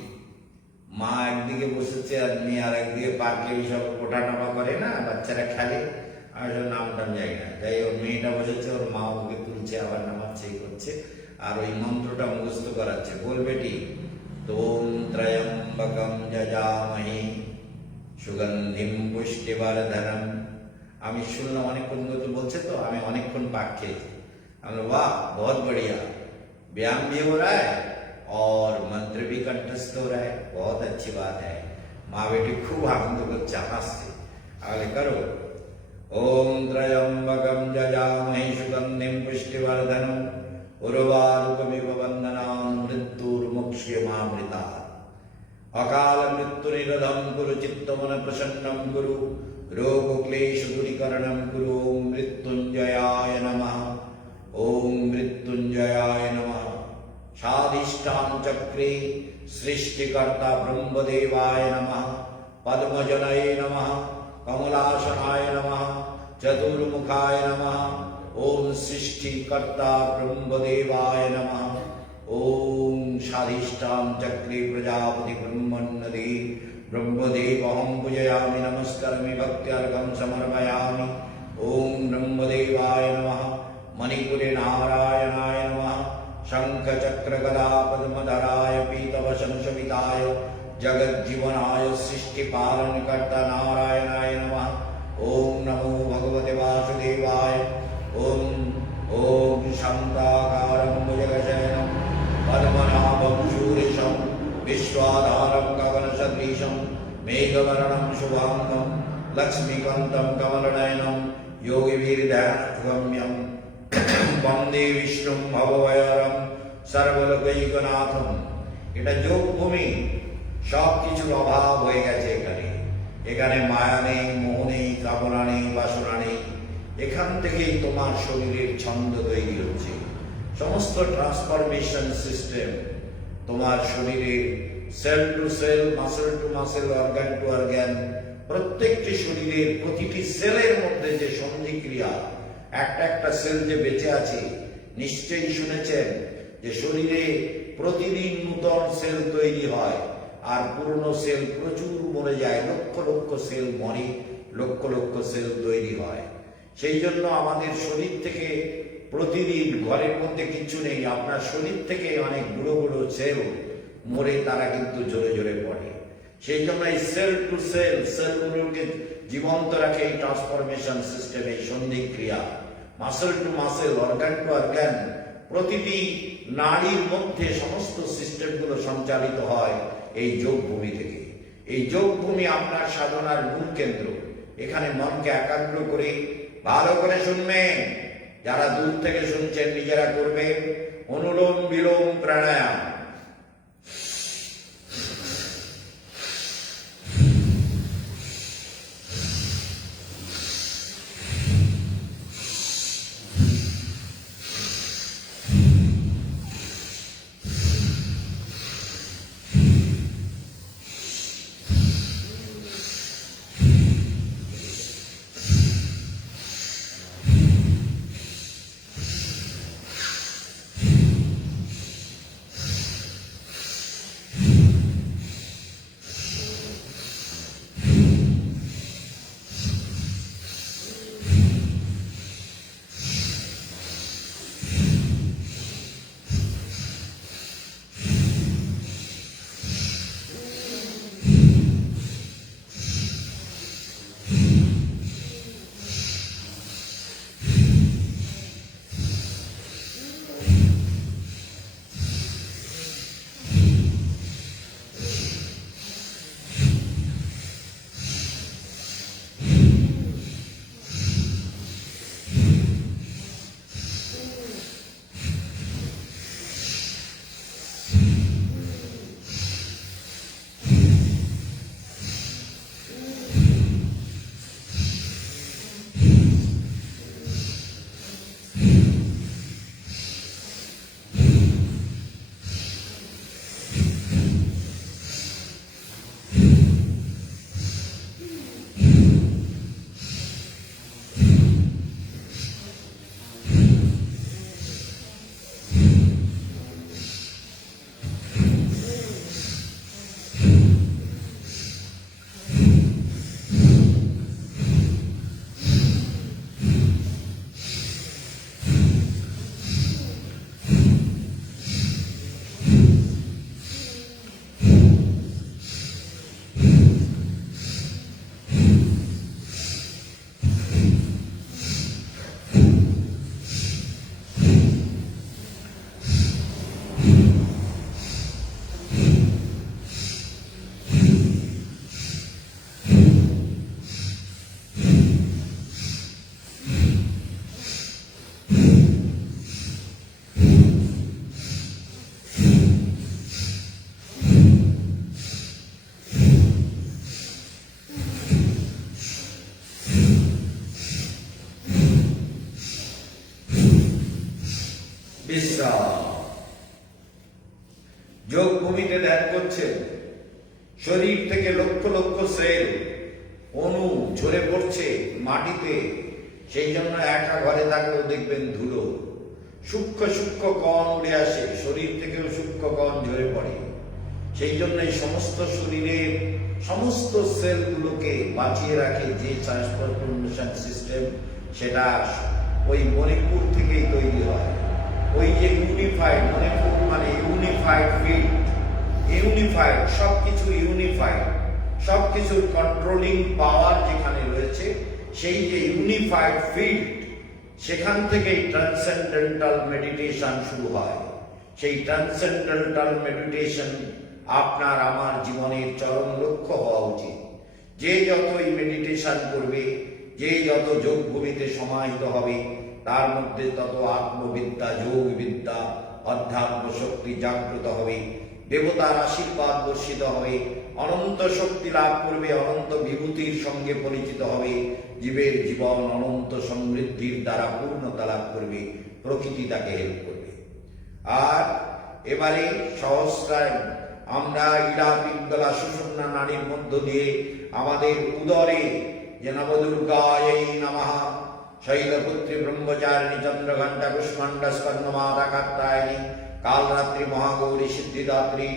মা একদিকে বসেছে আর মেয়ে আর একদিকে, পার্কে সব ওঠানামা করে না, বাচ্চারা খেলে, আর নাম টাম যাই না, যাই ওর মেয়েটা বসেছে, ওর মা ওকে তুলছে, আবার নামাচ্ছে, করছে, আর ওই মন্ত্রটা মুখস্থ করাচ্ছে। বল বেটি, তোম ত্রয়ম্বকম যজামহে সুগন্ধিম পুষ্টিবর্ধনম। আমি শুনলাম অনেকক্ষণ তো বলছে, তো আমি অনেকক্ষণ পাক খেয়েছি। আমি वाह बहुत बढ़िया, व्यायाम भी हो रहा है और मंत्र भी कंठस्थ हो रहा है, बहुत अच्छी बात है। माँ बेटी खूब आनंद করছে, হাসছে। আগে করো, ओम त्र्यंबकम जजामहे सुगंधिम पुष्टिवर्धनम उर्वारुकमिव बंधनान् मृत्युर्मुक्ष्यमामृतात्। अकाल मृत्यु निरोधम कुरु चित्तमन प्रसन्नं कुरु रोग क्लेश दूरीकरणं कुरु। ओम मृत्युंजयाय नमः, ओम मृत्युंजयाय नमः। स्वाधिष्ठान चक्रे सृष्टिकर्ता ब्रह्मदेवाय नमः, पद्मजनये नमः, कमलासनाय नमः, चतुर्मुखाय नमः। ओम सृष्टिकर्ता ब्रह्मदेवाय नमः, ওম স্বাধিষ্ঠান চক্রে প্রজাপতি ব্রহ্মণ্যদে ব্রহ্মদেবহং পূজয়ামি নমস্কারামি ভক্ত্যর্ঘ্যং সমর্পয়ামি। ওম ব্রহ্মদেবায় নমঃ মণিপুরে নারায়ণায় নমঃ শঙ্খ চক্র গদা পদ্মধরায় পীতবসন শোভিতায় জগজ্জীবনায় সৃষ্টিপালনকর্তা নারায়ণায় নমঃ। ওম নমো ভগবতে বাসুদেবায়। ওম ওম শান্তাকারং ভুজগশয়नं পদ্মনাভং সুরেশं विश्वाधारं गगनसदृशं मेघवर्णं शुभांगं लक्ष्मीकान्तं कमलनयनं योगिभिर्ध्यानगम्यं वन्दे विष्णुं भवभयहरं सर्वलोकैकनाथं। এটা যোগভূমি, সব কিছুর অভাব হয়ে গেছে এখানে মায়া নেই, মোহ নেই, কামনা নেই, বাসনা নেই। এখান থেকেই তোমার শরীরের ছন্দ তৈরি হচ্ছে। সমস্ত ট্রান্সফরমেশন সিস্টেম তোমার শরীরে cell to cell, muscle to muscle, organ to organ, প্রত্যেকটি শরীরের প্রতিটি সেলের মধ্যে যে সন্ধিক্রিয়া, একটা একটা সেল যে বেঁচে আছে। নিশ্চয়ই শুনেছেন যে শরীরে প্রতিদিন নূতন সেল তৈরি হয় আর পুরনো সেল প্রচুর মরে যায়। লক্ষ লক্ষ সেল মরে, লক্ষ লক্ষ সেল তৈরি হয়। সেই জন্য আমাদের শরীর থেকে প্রতিদিন, ঘরের মধ্যে কিছু নেই, আপনার শরীর থেকে অনেক বুড়ো বুড়ো সেল মরে তারা কিন্তু জোরে জোরে পড়ে। সেই জন্য এই সেল টু সেল, সেলগুলোকে জীবন্ত রাখে এই ট্রান্সফরমেশন সিস্টেম, এই সন্ধিক্রিয়া। Muscle to muscle, organ to organ, প্রতিটি নাড়ির মধ্যে সমস্ত সিস্টেমগুলো সঞ্চালিত হয় এই যোগভূমি থেকে। এই যোগভূমি আপনার সাধনার মূল কেন্দ্র। এখানে মনকে একাগ্র করে ভালো করে শুনবেন। যারা দূর থেকে শুনছেন নিজেরা করবেন অনুলোম বিলোম প্রাণায়াম। বিশ্রাম। যোগভূমিতে ধ্যান করছেন, শরীর থেকে লক্ষ লক্ষ সেল অণু ঝরে পড়ছে মাটিতে। সেই জন্য একা ঘরে থাকলেও দেখবেন ধুলো। সূক্ষ্ম সূক্ষ্ম কণ উড়ে আসে, শরীর থেকেও সূক্ষ্ম কণ ঝরে পড়ে। সেই জন্য এই সমস্ত শরীরের সমস্ত সেলগুলোকে বাঁচিয়ে রাখে যে ট্রান্সপোর্টেশন সিস্টেম, সেটা ওই মণিপুর থেকেই তৈরি হয়। ওই যে ইউনিফাইড, মণিপুর মানে ইউনিফাইড ফিল্ড, ইউনিফাইড, সবকিছু ইউনিফাইড, সবকিছুর কন্ট্রোলিং পাওয়ার যেখানে রয়েছে, সেই যে ইউনিফাইড ফিল্ড, সেখান থেকেই ট্রান্সেন্ডেন্টাল মেডিটেশন শুরু হয়। সেই ট্রান্সেন্ডেন্টাল মেডিটেশন আপনার আমার জীবনের চরম লক্ষ্য হওয়া উচিত। যে যতই মেডিটেশন করবে, যে যত যোগ ভূমিতে সমাহিত হবে, তার মধ্যে তত আত্মবিদ্যা, যোগ বিদ্যা, অধ্যাত্ম শক্তি জাগ্রত হবে, দেবতার আশীর্বাদ বর্ষিত হবে, অনন্ত শক্তি লাভ করবে, অনন্ত বিভূতির সঙ্গে পরিচিত হবে, জীবের জীবন অনন্ত সমৃদ্ধির দ্বারা পূর্ণতা লাভ করবে, প্রকৃতি তাকে হেল্প করবে। আর এবারে সহস্রায় আমরা ইড়া পিঙ্গলা সুষুম্না নাড়ির মধ্য দিয়ে আমাদের উদরে যে নবদুর্গাयै নমঃ, শৈলপুত্রী ব্রহ্মচারিণী চন্দ্রঘণ্টা কুষ্মাণ্ডা স্কন্দমাতা কাত্যায়নী কালরাত্রি মহাগৌরী সিদ্ধিদাত্রী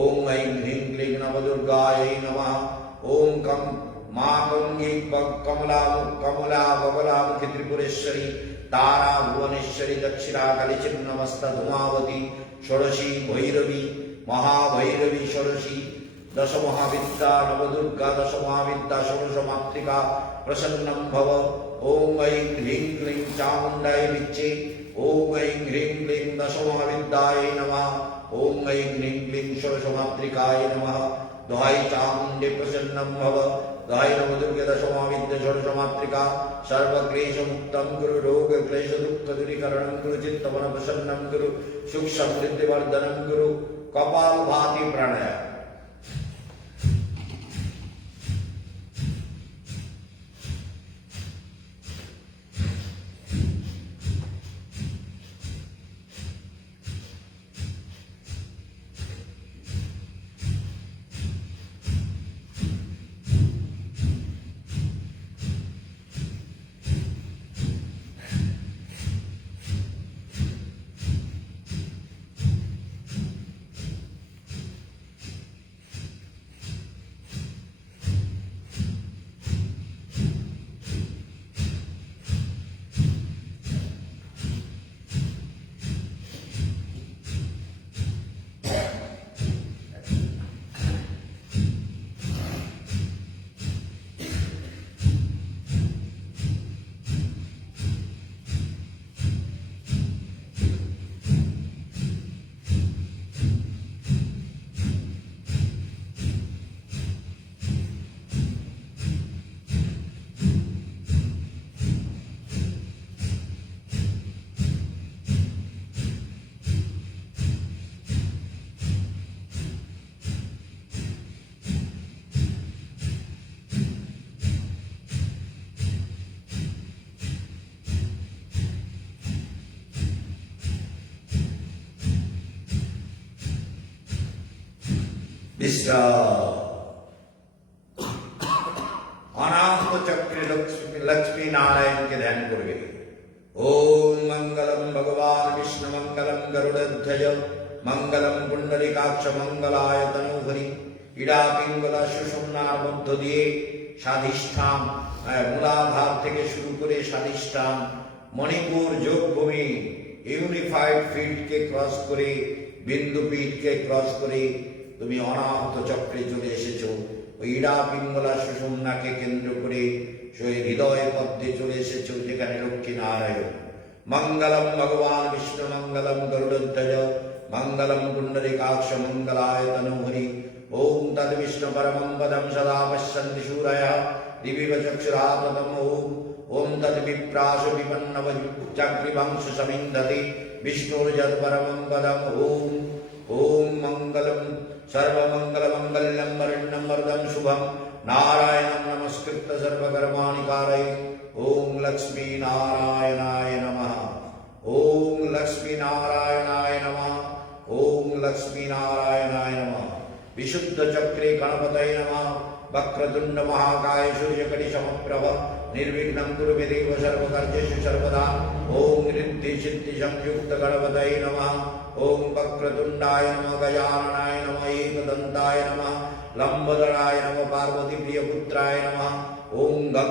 ওম ঐং হ্রিং ক্লীং নবদুর্গাयै নমঃ। ওম কম মা গঙ্গী কমলা বগলামুখী ত্রিপুরেশ্বরী তারা ভুবনেশ্বরী দক্ষিণা কালী চিন্নমস্তা ধূমাবতী ষোড়শী ভৈরবী মহাভৈরবী ষোড়শী দশ মহাবিদ্যা নবদুর্গা দশ মহাবিদ্যা ষোড়শ মাতৃকা প্রসন্নম ভব। ওম ঐং হ্রিং ক্লীং চামুণ্ডায় বিচ্ছে। ওম ঐং হ্রিং ক্লীং দশ মহাবিদ্যায় নমঃ। ওম ঐং হ্রিং ক্লীং ষোড়শ মাতৃকায় নমঃ। দোহাই চামুণ্ডে প্রসন্নম ভব। দোহাই নবদুর্গে দশ মহাবিদ্যা ষোড়শ মাতৃকা সর্বক্লেশ মুক্তম কুরু রোগ ক্লেশ দুঃখ দূরীকরণম কুরু চিত্তমন প্রসন্নম কুরু সুখ সমৃদ্ধি বর্ধনম কুরু। কপাল ভাতি প্রাণায়াম। অনাহত চক্রে লক্ষ্মী নারায়ণকে ধ্যান করবে। ওম মঙ্গলম ভগবান বিষ্ণু মঙ্গলম গরুড়ধ্বজ মঙ্গলম পুণ্ডরীকাক্ষ মঙ্গলায় তনুহরি। ইড়া পিঙ্গলা সুষুম্নার মধ্য দিয়ে স্বাধিষ্ঠান, মূলাধার থেকে শুরু করে স্বাধিষ্ঠান মণিপুর যোগভূমি ইউনিফাইড ফিল্ডকে ক্রস করে, বিন্দুপীঠকে ক্রস করে তুমি অনাহত চক্রে চলে এসেছো। ওই ইড়া পিঙ্গলা সুষুম্নাকে কেন্দ্র করে হৃদয় পদ্মে চলে এসেছো, যেখানে লক্ষ্মী নারায়ণ। মঙ্গলম ভগবান বিষ্ণু মঙ্গলম গরুড়ধ্বজ মঙ্গলম পুণ্ডরীকাক্ষ মঙ্গলায় তনুহরি। ওম তদ বিষ্ণু পরমং পদম সদা পশ্যন্তি শূরয়ঃ দিবিব চক্ষুরাততম। ওম তদ বিপ্রাসু বিপন্নব চাগ্রিবংশ সমিন্ধতি বিষ্ণুর্যৎ পরমং পদম। ওম ওম মঙ্গলম সর্বমঙ্গল মঙ্গল্যম বরণ্যম বরদম শুভম নারায়ণं নমস্কৃত্য সর্বকর্মাণি कारयेत्। ওম লক্ষ্মী নারায়ণায় নমঃ। ওম লক্ষ্মী নারায়ণায় নমঃ। ওম লক্ষ্মী নারায়ণায় নমঃ। विशुद्ध चक्रे गणपतये नमः। वक्रतुंड महाकाय सूर्यकोटि समप्रभ निर्विघ्नं कुरु मे देव सर्वकार्येषु सर्वदा। ओम रिद्धि सिद्धि संयुक्त गणपतये नमः। ओम वक्रतुंडाय नमः, गजाननाय नमः, एकदंताय नमः, लंबोदराय नमः, पार्वती प्रियपुत्राय नमः। ओम गं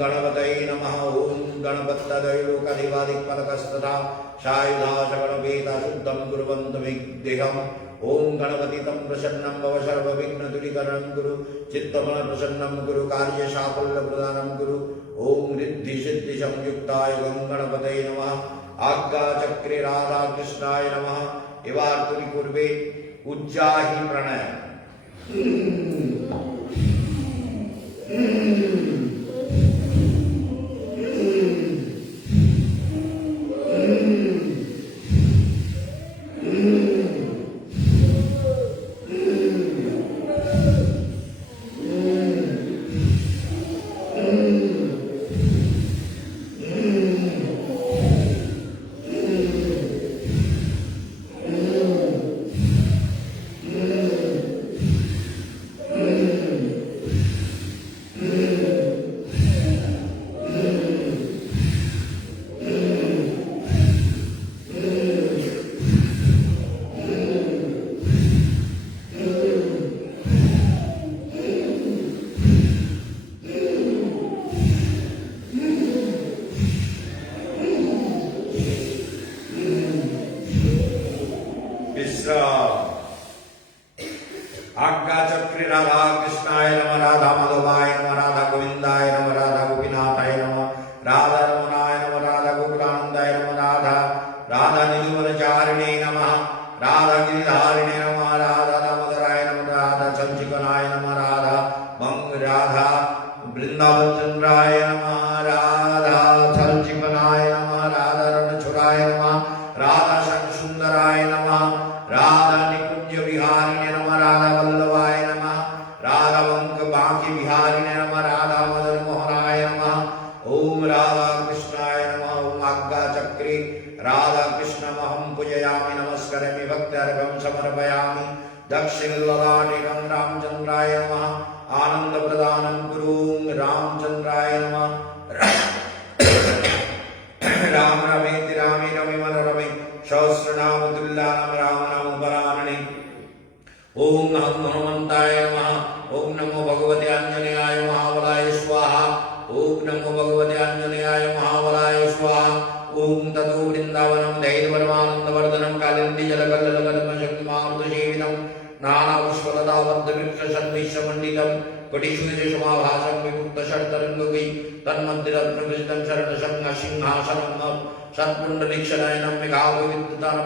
गणपतये नमः। ओम गणपतदयोलोकाधिपाधिपदकस्तथा सायुधा सकलवेदा शुद्धं कुर्वन्तु विग्रहम्। ओम गणपति तम प्रसन्नं भव सर्वविघ्न दूरीकरणं कुरु, चित्तमन प्रसन्नं कुरु, कार्य साफल्य प्रदानं कुरु। ओम रिद्धि सिद्धि संयुक्ताय गं गणपतये नमः। आज्ञा चक्रे राधा कृष्णाय नमः। एवार्तुनि पूर्वे उज्जाहि प्रणय आज्ञा चक्रे राधा कृष्णाय नमः, राधा माधवाय नमः, राधा गोविंदाय नमः, राधा गोपीनाथाय नमः, राधा रमणाय नमः, राधा गोकुलानंदाय नमः, राधा निधुवनचारिणे नमः, राधा गिरिधारिणे नमः, राधा दामोदराय नमः, राधा चंचिकनाय नमः, राधा वृंदावन चंद्राय नमः, राधा चंचिकनाय नमः, राधा रणछुराय नमः, राधा सुंदराय नमः, राधा निकुंज विहारिणे नमः, राधा वल्लभाय नमः, राधा वंक बांकी विहारिणे नमः, राधा मदन मोहनाय नमः। ओम राधा कृष्णाय नमः। ओम आज्ञा चक्रे राधा कृष्णमहं पूजयामि, नमस्करोमि, भक्त्यर्घ्यं समर्पयामि। दक्षिणललाटे रामचंद्राय नमः। आनंद प्रदानं कुरु रामचंद्राय नमः। राम रमेति रामे रमे मनोरमे सहस्रनाम तुल्यनाम राम नाम वरानने। ओम हनुमन्ताय नमः। ओम नमो भगवते आंजनेयाय महाबलाय स्वाहा। ओम नमो भगवते आंजनेयाय महाबलाय स्वाहा। ओम ततो वृंदावनं धैर्यपरमानन्दवर्धनं कालिन्दी जलकल्लकल्मषक्तिमामृतसेवितं नानापुष्पलताबद्धवृक्षसन्निश्चमण्डितं कोटिसूर्यशोभाभासं विमुक्तशर्तरङ्गै तन्मन्दिरत्नविजितं शरणशङ्खसिंहासनं सत्पुण्डरीक्षनयनं मेघाभविद्युतां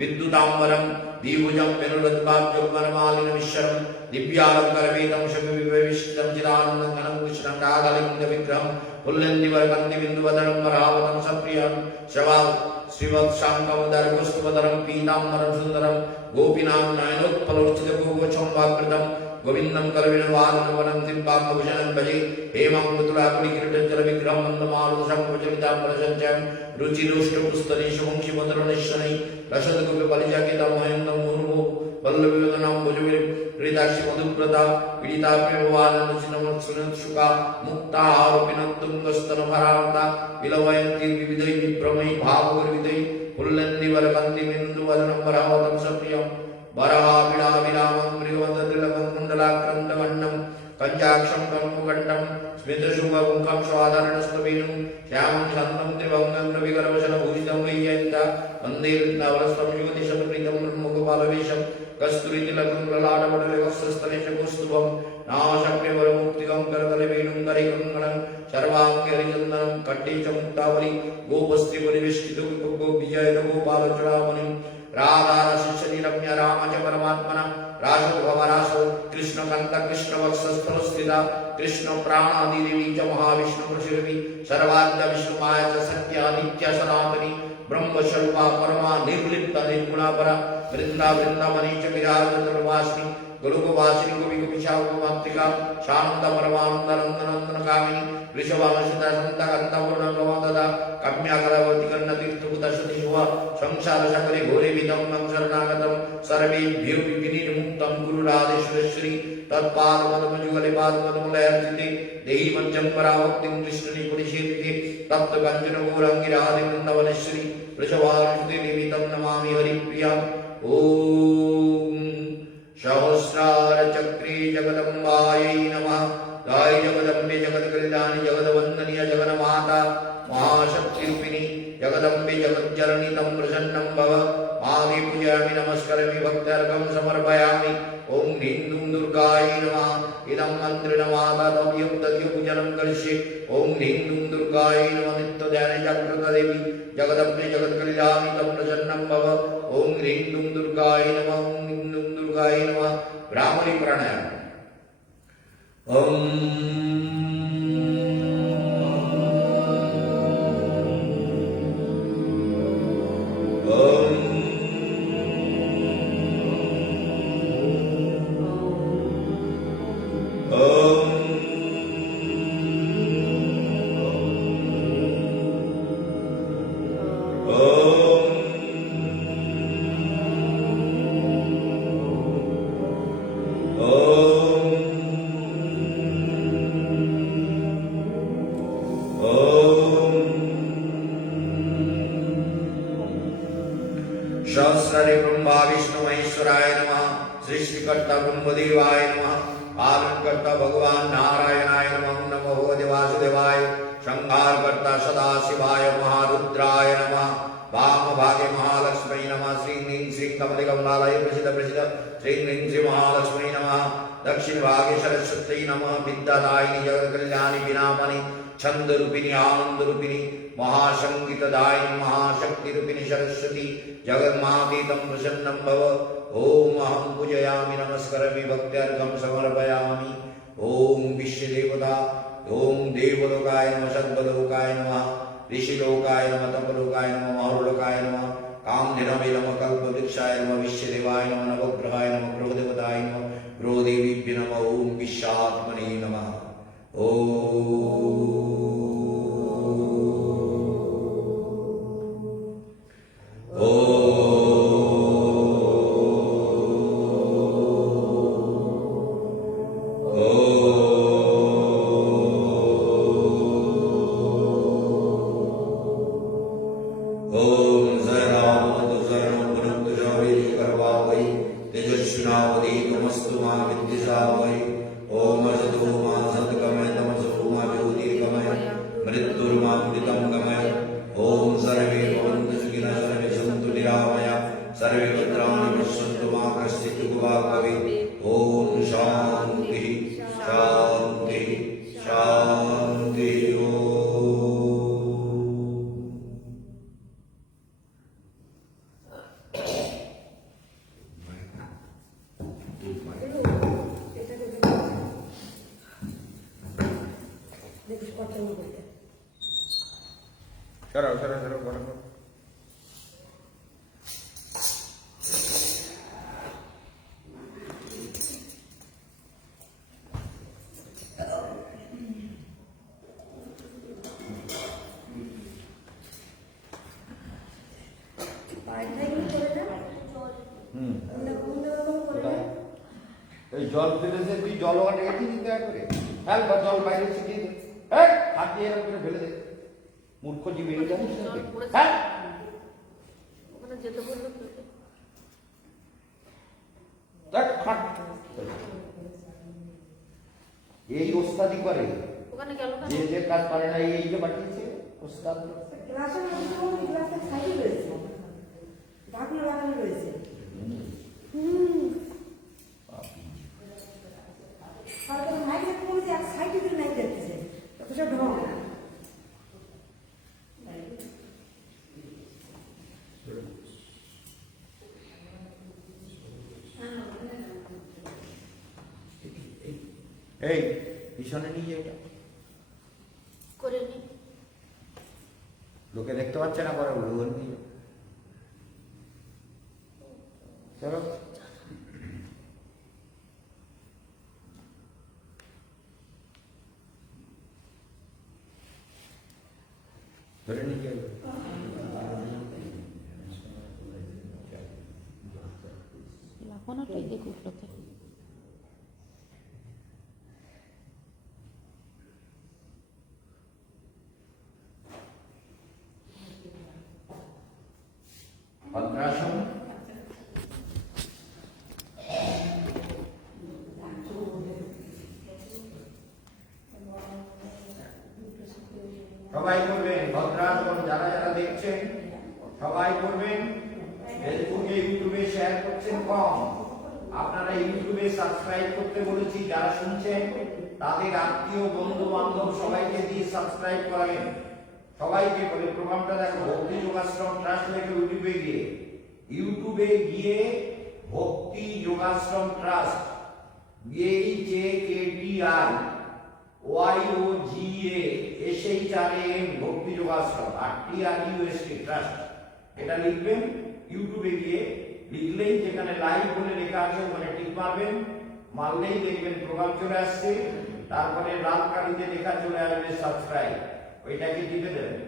विद्युताम्बरं द्विभुजं विनुरद्भाग्योपरमालिनमिश्वरं दिव्यालङ्कारवेदं शमिविभविष्टं चिदानन्दघनं कृष्णं राधालिङ्गविग्रहं पुल्लन्दिवरकन्दिबिन्दुवदनं वरावतं सप्रियं श्रीवत्साङ्कमदर्भस्तुवदनं पीताम्बरं सुन्दरं गोपीनां नयनोत्पलोचितगोगोचं वाकृतं गोविन्दं करविणवादनवनं दिव्याङ्गभूषणं भजे हेमं मधुराकुटिकिरीटजलविग्रहं मन्दमारुतशङ्खचरिताम्बरसञ्चयं रुचिरोष्टपुस्तरीशुवंशिमधुरनिश्शनै रसदगोपबलिजाकितं महेन्द्रं मुर्मु वल्लभविवदनं भुजविहृदाक्षि मधुप्रदा पीडिताप्रियवादनचिनमत्सुका मुक्ताहारोपिनोत्तुङ्गस्तनभरावता विलवयन्ति विविधैः विभ्रमैः भावगर्वितैः पुल्लन्दिवरकन्तिमिन्दुवदनं वरावतं सप्रियं वराविलाविरामं प्रियवदतिलकं कुण्डलाक्रन्दवन्नं कञ्जाक्षं कङ्कुकण्ठं स्मितशुभमुखं स्वाधारणस्तवेनुं श्यामं शान्तं त्रिभङ्गं रविकरवशनभूषितं वैजयन्त वन्दे वृन्दावनस्थं युगतिशमृतं ब्रह्मगोपालवेशं कस्तूरितिलकं ललाटपटलवस्त्रस्थलेशकौस्तुभं नाशक्यवरमुक्तिकं करतलवेणुं करिकङ्कणं सर्वाङ्गे हरिचन्दनं कण्ठे च मुक्तावली गोपस्त्रिपरिवेष्टितो गोविजयगोपालचूडामणिं राधारशिशनिरम्य राम च परमात्मना रासोभवरासो कृष्णकान्त कृष्णवक्षस्थलस्थिता कृष्ण प्राणादिदेवी च महाविष्णुप्रशिरवि सर्वाद्य विष्णुमाया च सत्या नित्या सनातनी ब्रह्मस्वरूपा परमा निर्लिप्ता निर्गुणापरा वृन्दावनी च विराजतनुवासिनी गोलोकवासिनी गोपिगोपिशावमात्रिका शान्त परमानन्दनन्दनन्दनकामिनी वृषभानुसुता सन्तकान्तपूर्णगमददा कम्याकरवती कन्नतीर्थभूतसतिशुभा संसारसकले घोरे विदम्नं शरणागतं सर्वेभ्यो विनिर्मुक्तं गुरुराधेश्वरश्री तत्पादपद्मजुगले पादपद्मलयर्चिते देहि मज्जं पराभक्तिं कृष्णनिपुणिशीर्षे तप्त कंचन गौरंगिराधि वृंदावनेश्वरी वृषभानुसुते निमितं नमामि हरिप्रिया। ओम सहस्रार चक्रे जगदम्बायै नमः। गाय जगदम्बे जगत्कल्याणि जगद्वंदनीय जगन्माता महाशक्तिरूपिणी जगदम्बे जगज्जननी तं प्रसन्नं भव। मागे पूजयामि नमस्करामि भक्त्यर्घ्यं समर्पयामि। ओम ह्रीं दुं दुर्गायै नमः। इदं मन्त्रेण माता तव्यं तदीय पूजनं करिष्ये। ओम ह्रीं दुं दुर्गायै नमः। नित्यध्याने जागृता देवी जगदम्बे जगत्कल्याणि तं प्रसन्नं भव। ओम ह्रीं दुं दुर्गायै नमः। ओम ह्रीं दुं दुर्गायै नमः। ब्राह्मणी प्राणायाम। ओम सहस्रे ब्रह्मा विष्णु महेश्वराय नमः। सृष्टिकर्ता ब्रह्मदेवाय नमः। पालनकर्ता भगवान नारायणाय नमः। नमो भगवते वासुदेवाय। संहारकर्ता सदाशिवाय महारुद्राय नमः। वाम भागे महालक्ष्मी नमः। श्रीं ह्रीं श्रीं कमले कमलालये प्रसिद्ध प्रसिद्ध श्रीं ह्रीं श्री महालक्ष्मी नमः। दक्षिण भागे सरस्वती नमः। विद्यादायिनी जगत्कल्याणी विनामणि छंदरूपिणी आनंदरूपिणी महासंगीतदायिनी महाशक्तिरूपिणी सरस्वती जगन्मातीतं प्रसन्नं भव। ओम अहं पूजयामि नमस्करामि भक्त्यर्घ्यं समर्पयामि। ओम विश्वदेवता ओम देवलोकाय नमः। सद्वलोकाय नमः। ऋषिलोकाय नमः। तपलोकाय नमः। महर्लोकाय नमः। कामधेनवे नमः। कल्पवृक्षाय नमः। विश्वदेवाय नमः। नवग्रहाय नमः। ग्रहदेवताय नमः। ग्रहदेवीभ्यो नमः। ओम विश्वात्मने नमः। तेजस्विनावधीतमस्तु मा विद्विषावहै। ओम असतो मा सद्गमय तमसो मा ज्योतिर्गमय मृत्युर्मामृतं गमय। ओम सर्वे भवन्तु सुखिनः सर्वे सन्तु निरामयाः सर्वे भद्राणि पश्यन्तु मा कश्चित् दुःखभाग् भवेत्। ओम शान्तिः शान्तिः शान्तिः। সরাও সরাও সরাও বড় করো। এই জল ফেলেছে তুই জল ওখানে রেখে দিতে করে ফেল বা জল বাইরে ছিটিয়ে দে। হাত দিয়ে এরকম করে ফেলে দে। মূর্খ জীবী জানিস না তুই? হ্যাঁ ওখানে যেতে বললো দেখ খাট এই ওস্তাদি করে ওখানে গেল না। যে যে কাজ পারে না এই যে পাঠিয়েছে ওস্তাদ। ক্লাসের মধ্যে ক্লাসটা সাইডে রয়েছে ঢাকনা লাগানো রয়েছে। তারপরে মাইক একটা বলেছে এক সাইডে করে মাইক দেখতেছে তত সব ঢং। এই পিছনে নিয়ে এটা করে নি। লোকে দেখতে পাচ্ছে না পরে উড়ে নিয়ে চলো। ধরে নিয়ে লাফানোটাই দেখুক লোকে। ভদ্রাসন। সবাই করবেন ভদ্রাসন, যারা যারা দেখছেন সবাই করবেন। ফেসবুকে ইউটিউবে শেয়ার করছেন কম, আপনারা ইউটিউবে সাবস্ক্রাইব করতে বলেছি, যারা শুনছেন তাদের আত্মীয় বন্ধু বান্ধব সবাইকে দিয়ে সাবস্ক্রাইব করাবেন। সবাইকে বলে প্রোগ্রামটা দেখো, ভক্তি যোগাশ্রম ট্রাস্ট লেখে ইউটিউবে গিয়ে ভক্তি যোগাশ্রম ট্রাস্ট BHAKTRYOGASHRAM ভক্তি যোগাশ্রম আর TRUST ট্রাস্ট, এটা লিখবেন। ইউটিউবে গিয়ে লিখলেই যেখানে লাইভ বলে লেখা আছে ওখানে টিক মারবেন, মারলেই দেখবেন প্রোগ্রাম চলে আসছে। তারপরে লাল কালিতে লেখা চলে আসবে সাবস্ক্রাইব, ওইটাকে টিপে দেবেন।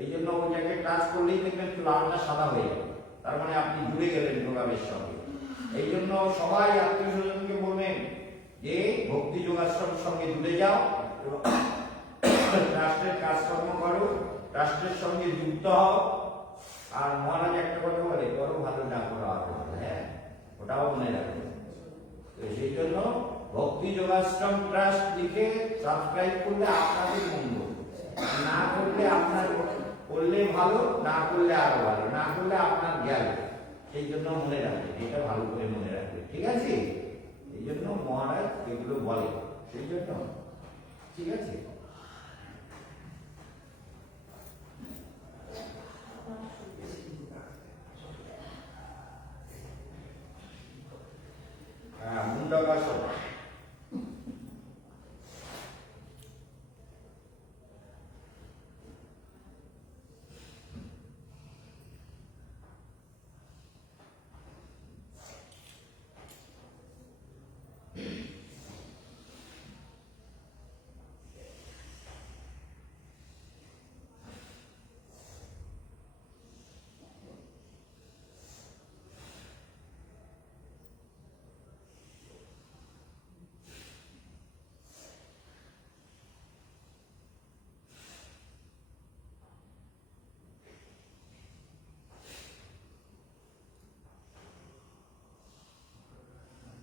এই জন্য ওইটাকে টাচ করলেই দেখবেন লালটা সাদা হয়ে যাবে, তার মানে আপনি জুড়ে গেলেন প্রোগ্রামের সঙ্গে। এই জন্য সবাই আত্মীয় স্বজনকে বলবেন যে ভক্তি যোগাশ্রমের সঙ্গে জুড়ে যাও এবং রাষ্ট্রের কাজকর্ম করো, রাষ্ট্রের সঙ্গে যুক্ত হও। আর মহারাজ একটা কথা বলে, করো ভালো না করো আরো ভালো, হ্যাঁ ওটাও মনে রাখবে। তো সেই জন্য ভক্তি যোগাশ্রম ট্রাস্ট লিখে সাবস্ক্রাইব করলে আপনাদের মঙ্গল, না করলে আপনার করলে ভালো, না করলে আরো ভালো, না করলে আপনার গেল। সেই জন্য মনে রাখবেন, এটা ভালো করে মনে রাখবেন, ঠিক আছে? এই জন্য মহারাজ এগুলো বলে, সেই জন্য ঠিক আছে। হ্যাঁ, মুন্ডকাসন।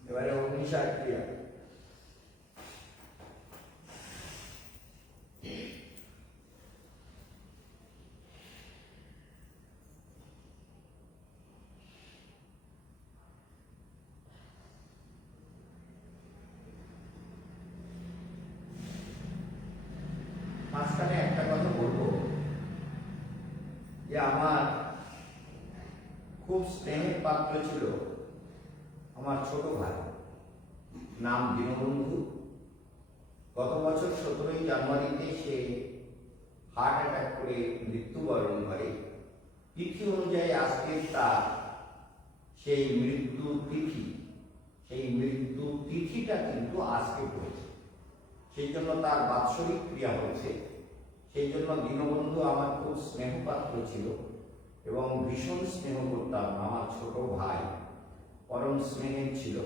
এবারে অগ্নিসার ক্রিয়া। মাঝখানে একটা কথা বলবো যে আমার খুব স্নেহের পাত্র ছিল আমার ছোট ভাই, নাম দীনবন্ধু। গত বছর 17ই জানুয়ারিতে সে হার্ট অ্যাটাক করে মৃত্যুবরণ করে। তিথি অনুযায়ী আজকে তার সেই মৃত্যু তিথিটা কিন্তু আজকে পড়েছে, সেই জন্য তার বাৎসরিক ক্রিয়া হচ্ছে। সেই জন্য দীনবন্ধু আমার খুব স্নেহপাত্র ছিল এবং ভীষণ স্নেহ করতাম। আমার ছোট ভাই পরম স্নেহের ছিল।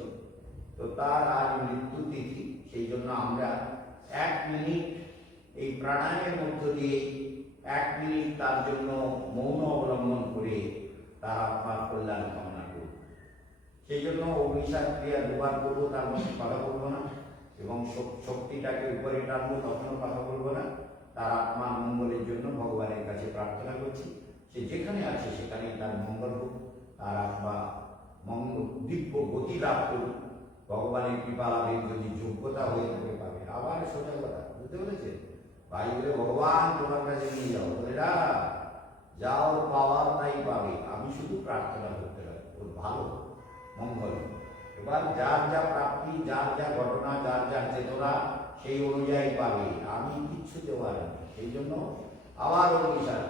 তো তার আজ মৃত্যু তিথি, সেই জন্য আমরা 1 মিনিট এই প্রাণায়ামের মধ্য দিয়ে 1 মিনিট তার জন্য মৌন অবলম্বন করে তার আত্মার কল্যাণ কামনা করব। সেই জন্য অগ্নিসার ক্রিয়া দুবার করবো, তার মধ্যে কথা বলবো না, এবং শক্তিটাকে উপরে টানবো, তখনও কথা বলবো না। তার আত্মার মঙ্গলের জন্য ভগবানের কাছে প্রার্থনা করছি, সে যেখানে আছে সেখানেই তার মঙ্গল হোক, তার আত্মা দিব্য গতি লাভ করুক, ভগবানের কৃপা লাভের যদি যোগ্যতা হয়ে থাকে পাবে। আবার সোজা কথা, বুঝতে পেরেছে? ভাই বলে ভগবান তোমার কাছে নিয়ে যাও, বলে না যাও, পাওয়ার তাই পাবে। আমি শুধু প্রার্থনা করতে পারি ওর ভালো মঙ্গল। এবার যার যা প্রাপ্তি, যার যা ঘটনা, যার যার চেতনা, সেই অনুযায়ী পাবে। আমি কিচ্ছু দেওয়ার নেই। সেই জন্য আবার অগ্নিসার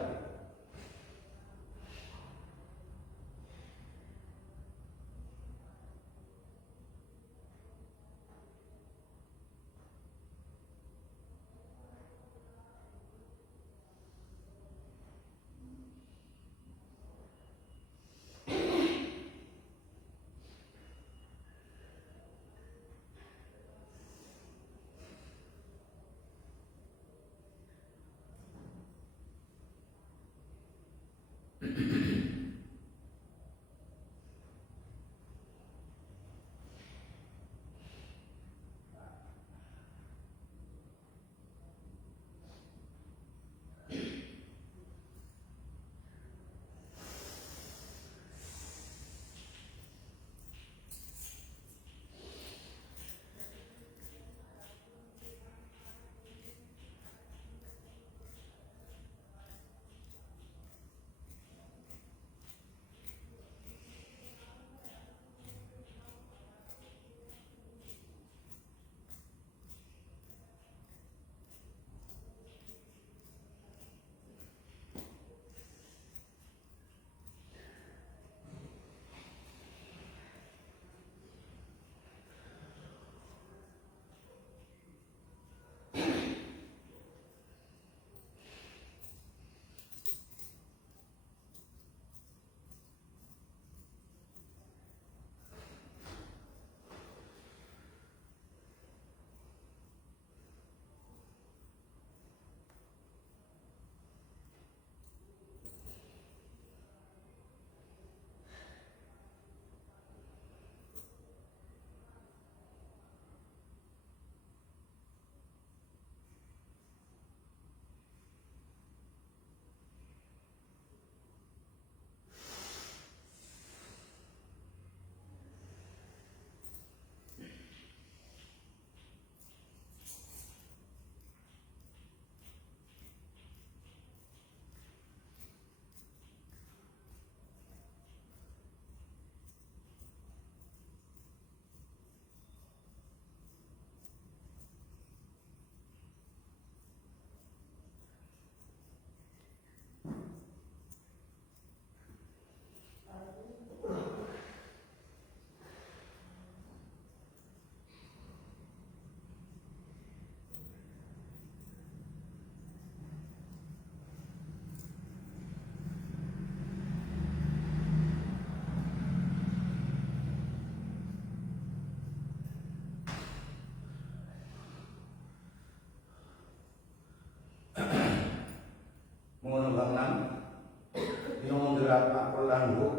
সকলের আত্মা কল্যাণ হোক,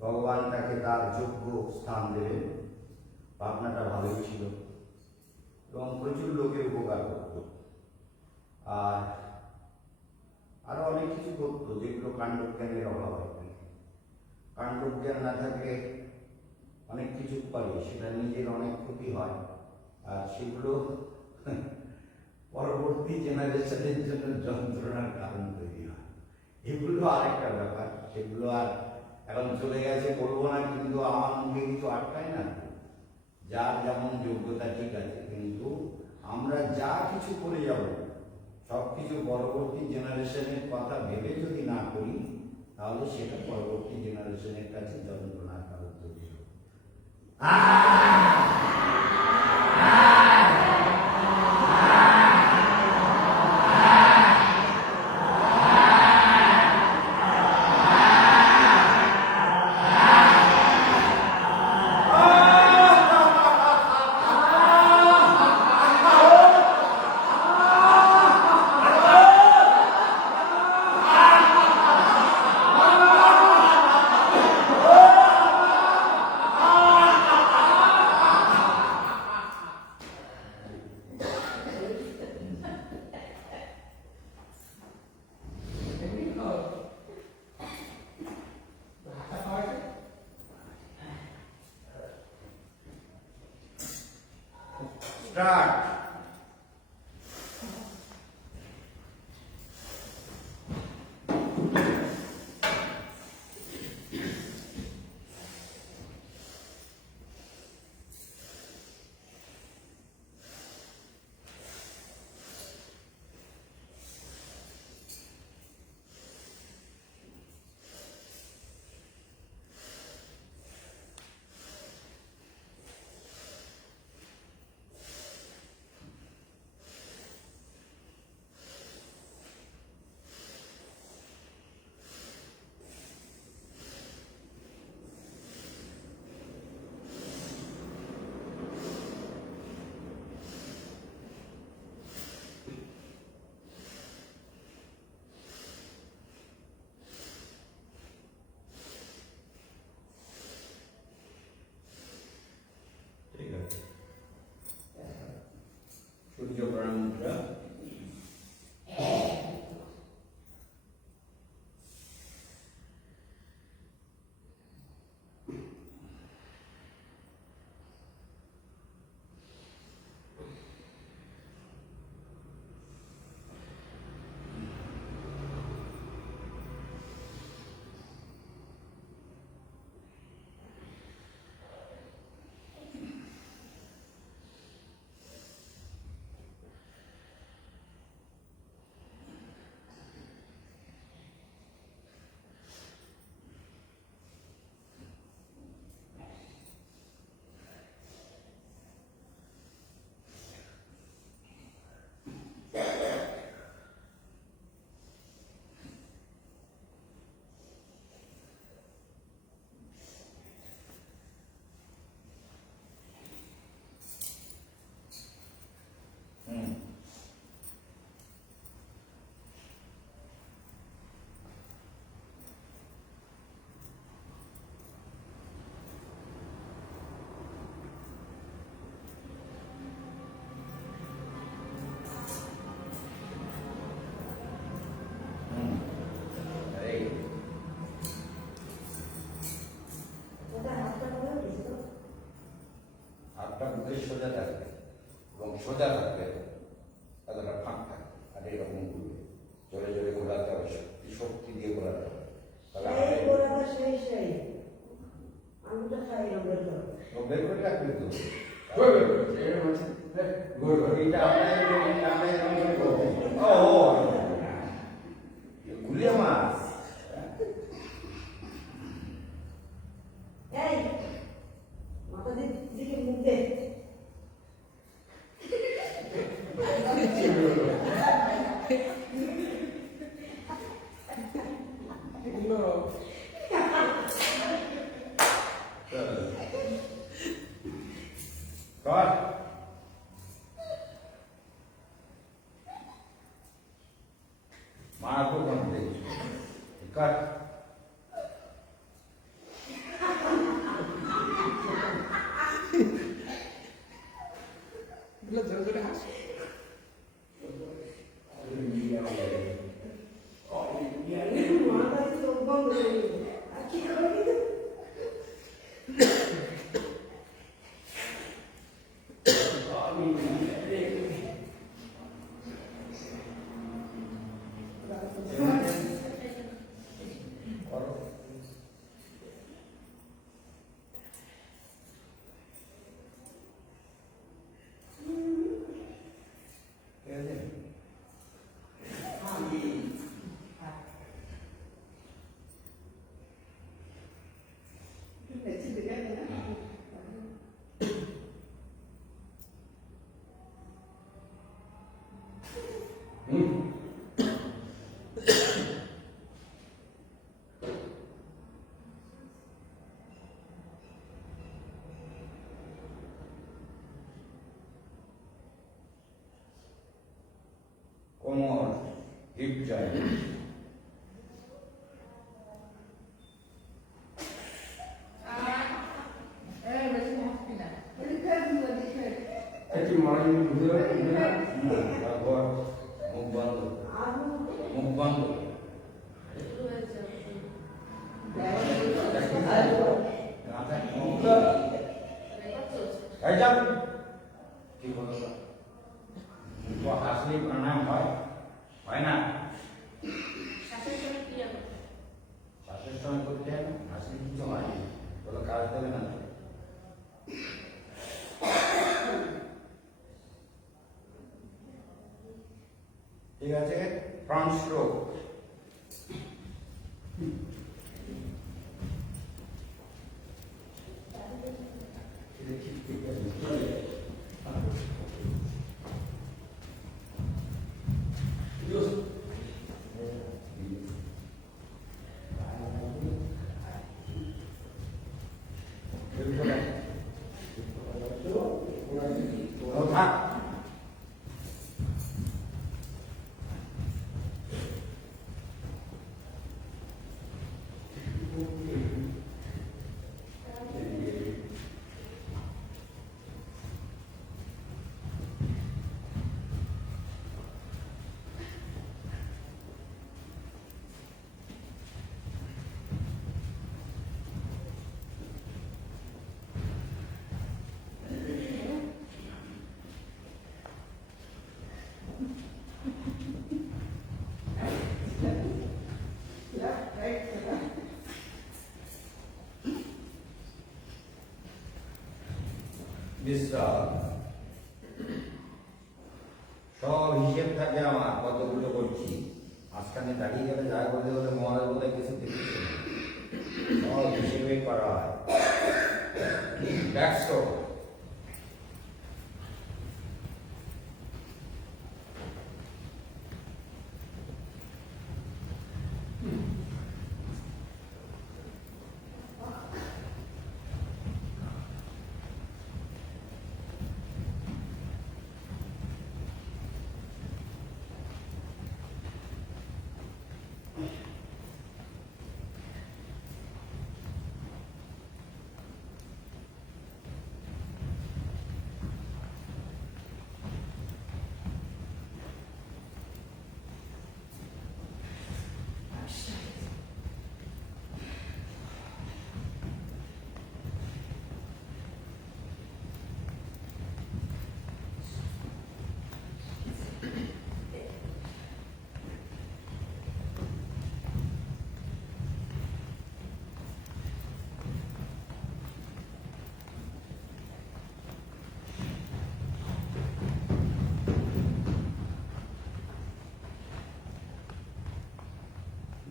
ভগবান তাকে তার যোগ্য স্থান দেবেন। ভাবনাটা ভালোই ছিল এবং প্রচুর লোকের উপকার করত, আর আরো অনেক কিছু করতো যেগুলো কাণ্ডজ্ঞানের অভাব আর কি। কাণ্ডজ্ঞান না থাকলে অনেক কিছু করে, সেটা নিজের অনেক ক্ষতি হয়, আর সেগুলো পরবর্তী জেনারেশনের জন্য যন্ত্রণার কারণ তৈরি হয়। এগুলো আরেকটা ব্যাপার, সেগুলো আর এখন চলে গেছে বলবো না, কিন্তু আমার মুখে কিছু আটকায় না। যার যেমন যোগ্যতা ঠিক আছে, কিন্তু আমরা যা কিছু করে যাব সব কিছু পরবর্তী জেনারেশনের কথা ভেবে যদি না করি, তাহলে সেটা পরবর্তী জেনারেশনের কাছে যন্ত্রণার কারণ তৈরি হবে। Start. সূর্য প্রণাম মুদ্রা। হাতটা বুকের সোজা থাকবে এবং সোজা থাকবে, এতটা ফাঁক থাকবে, আর এরকম ঘুরবে, জোরে জোরে ঘোরাতে হবে, শক্তি দিয়ে ঘোরাতে হবে। তাহলে বের করে রাখবে তো, গুলিয়া মাছ মাথা দিকে মুখ দে। মারাত্মক কাজ। আর কি করে কি কোমর হিপ যায় মুখ বন্ধ মুখ বন্ধ শুরু হয়েছে রেকর্ড চলছে কি বলো তো হাসলে প্রাণায়াম হয় হয় না শ্বাসের সঙ্গে ক্রিয়া করতে শ্বাসের সময় করতে হয় না হাসলে কিছু হয় না বলো কাজ দেবে না ঠিক আছে ফ্রন্ট স্ট্রোক থাক বিশ্রাম সব হিসেব থাকে আমার কতগুলো করছি আজকালে দাঁড়িয়ে গেলে যা করতে গেলে মহারাজ বোধহয় কিছু দেখেছে সব হিসেবে করা হয় ব্যাকস্ট্রোক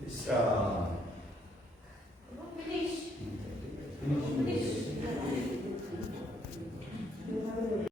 বিশ্রাম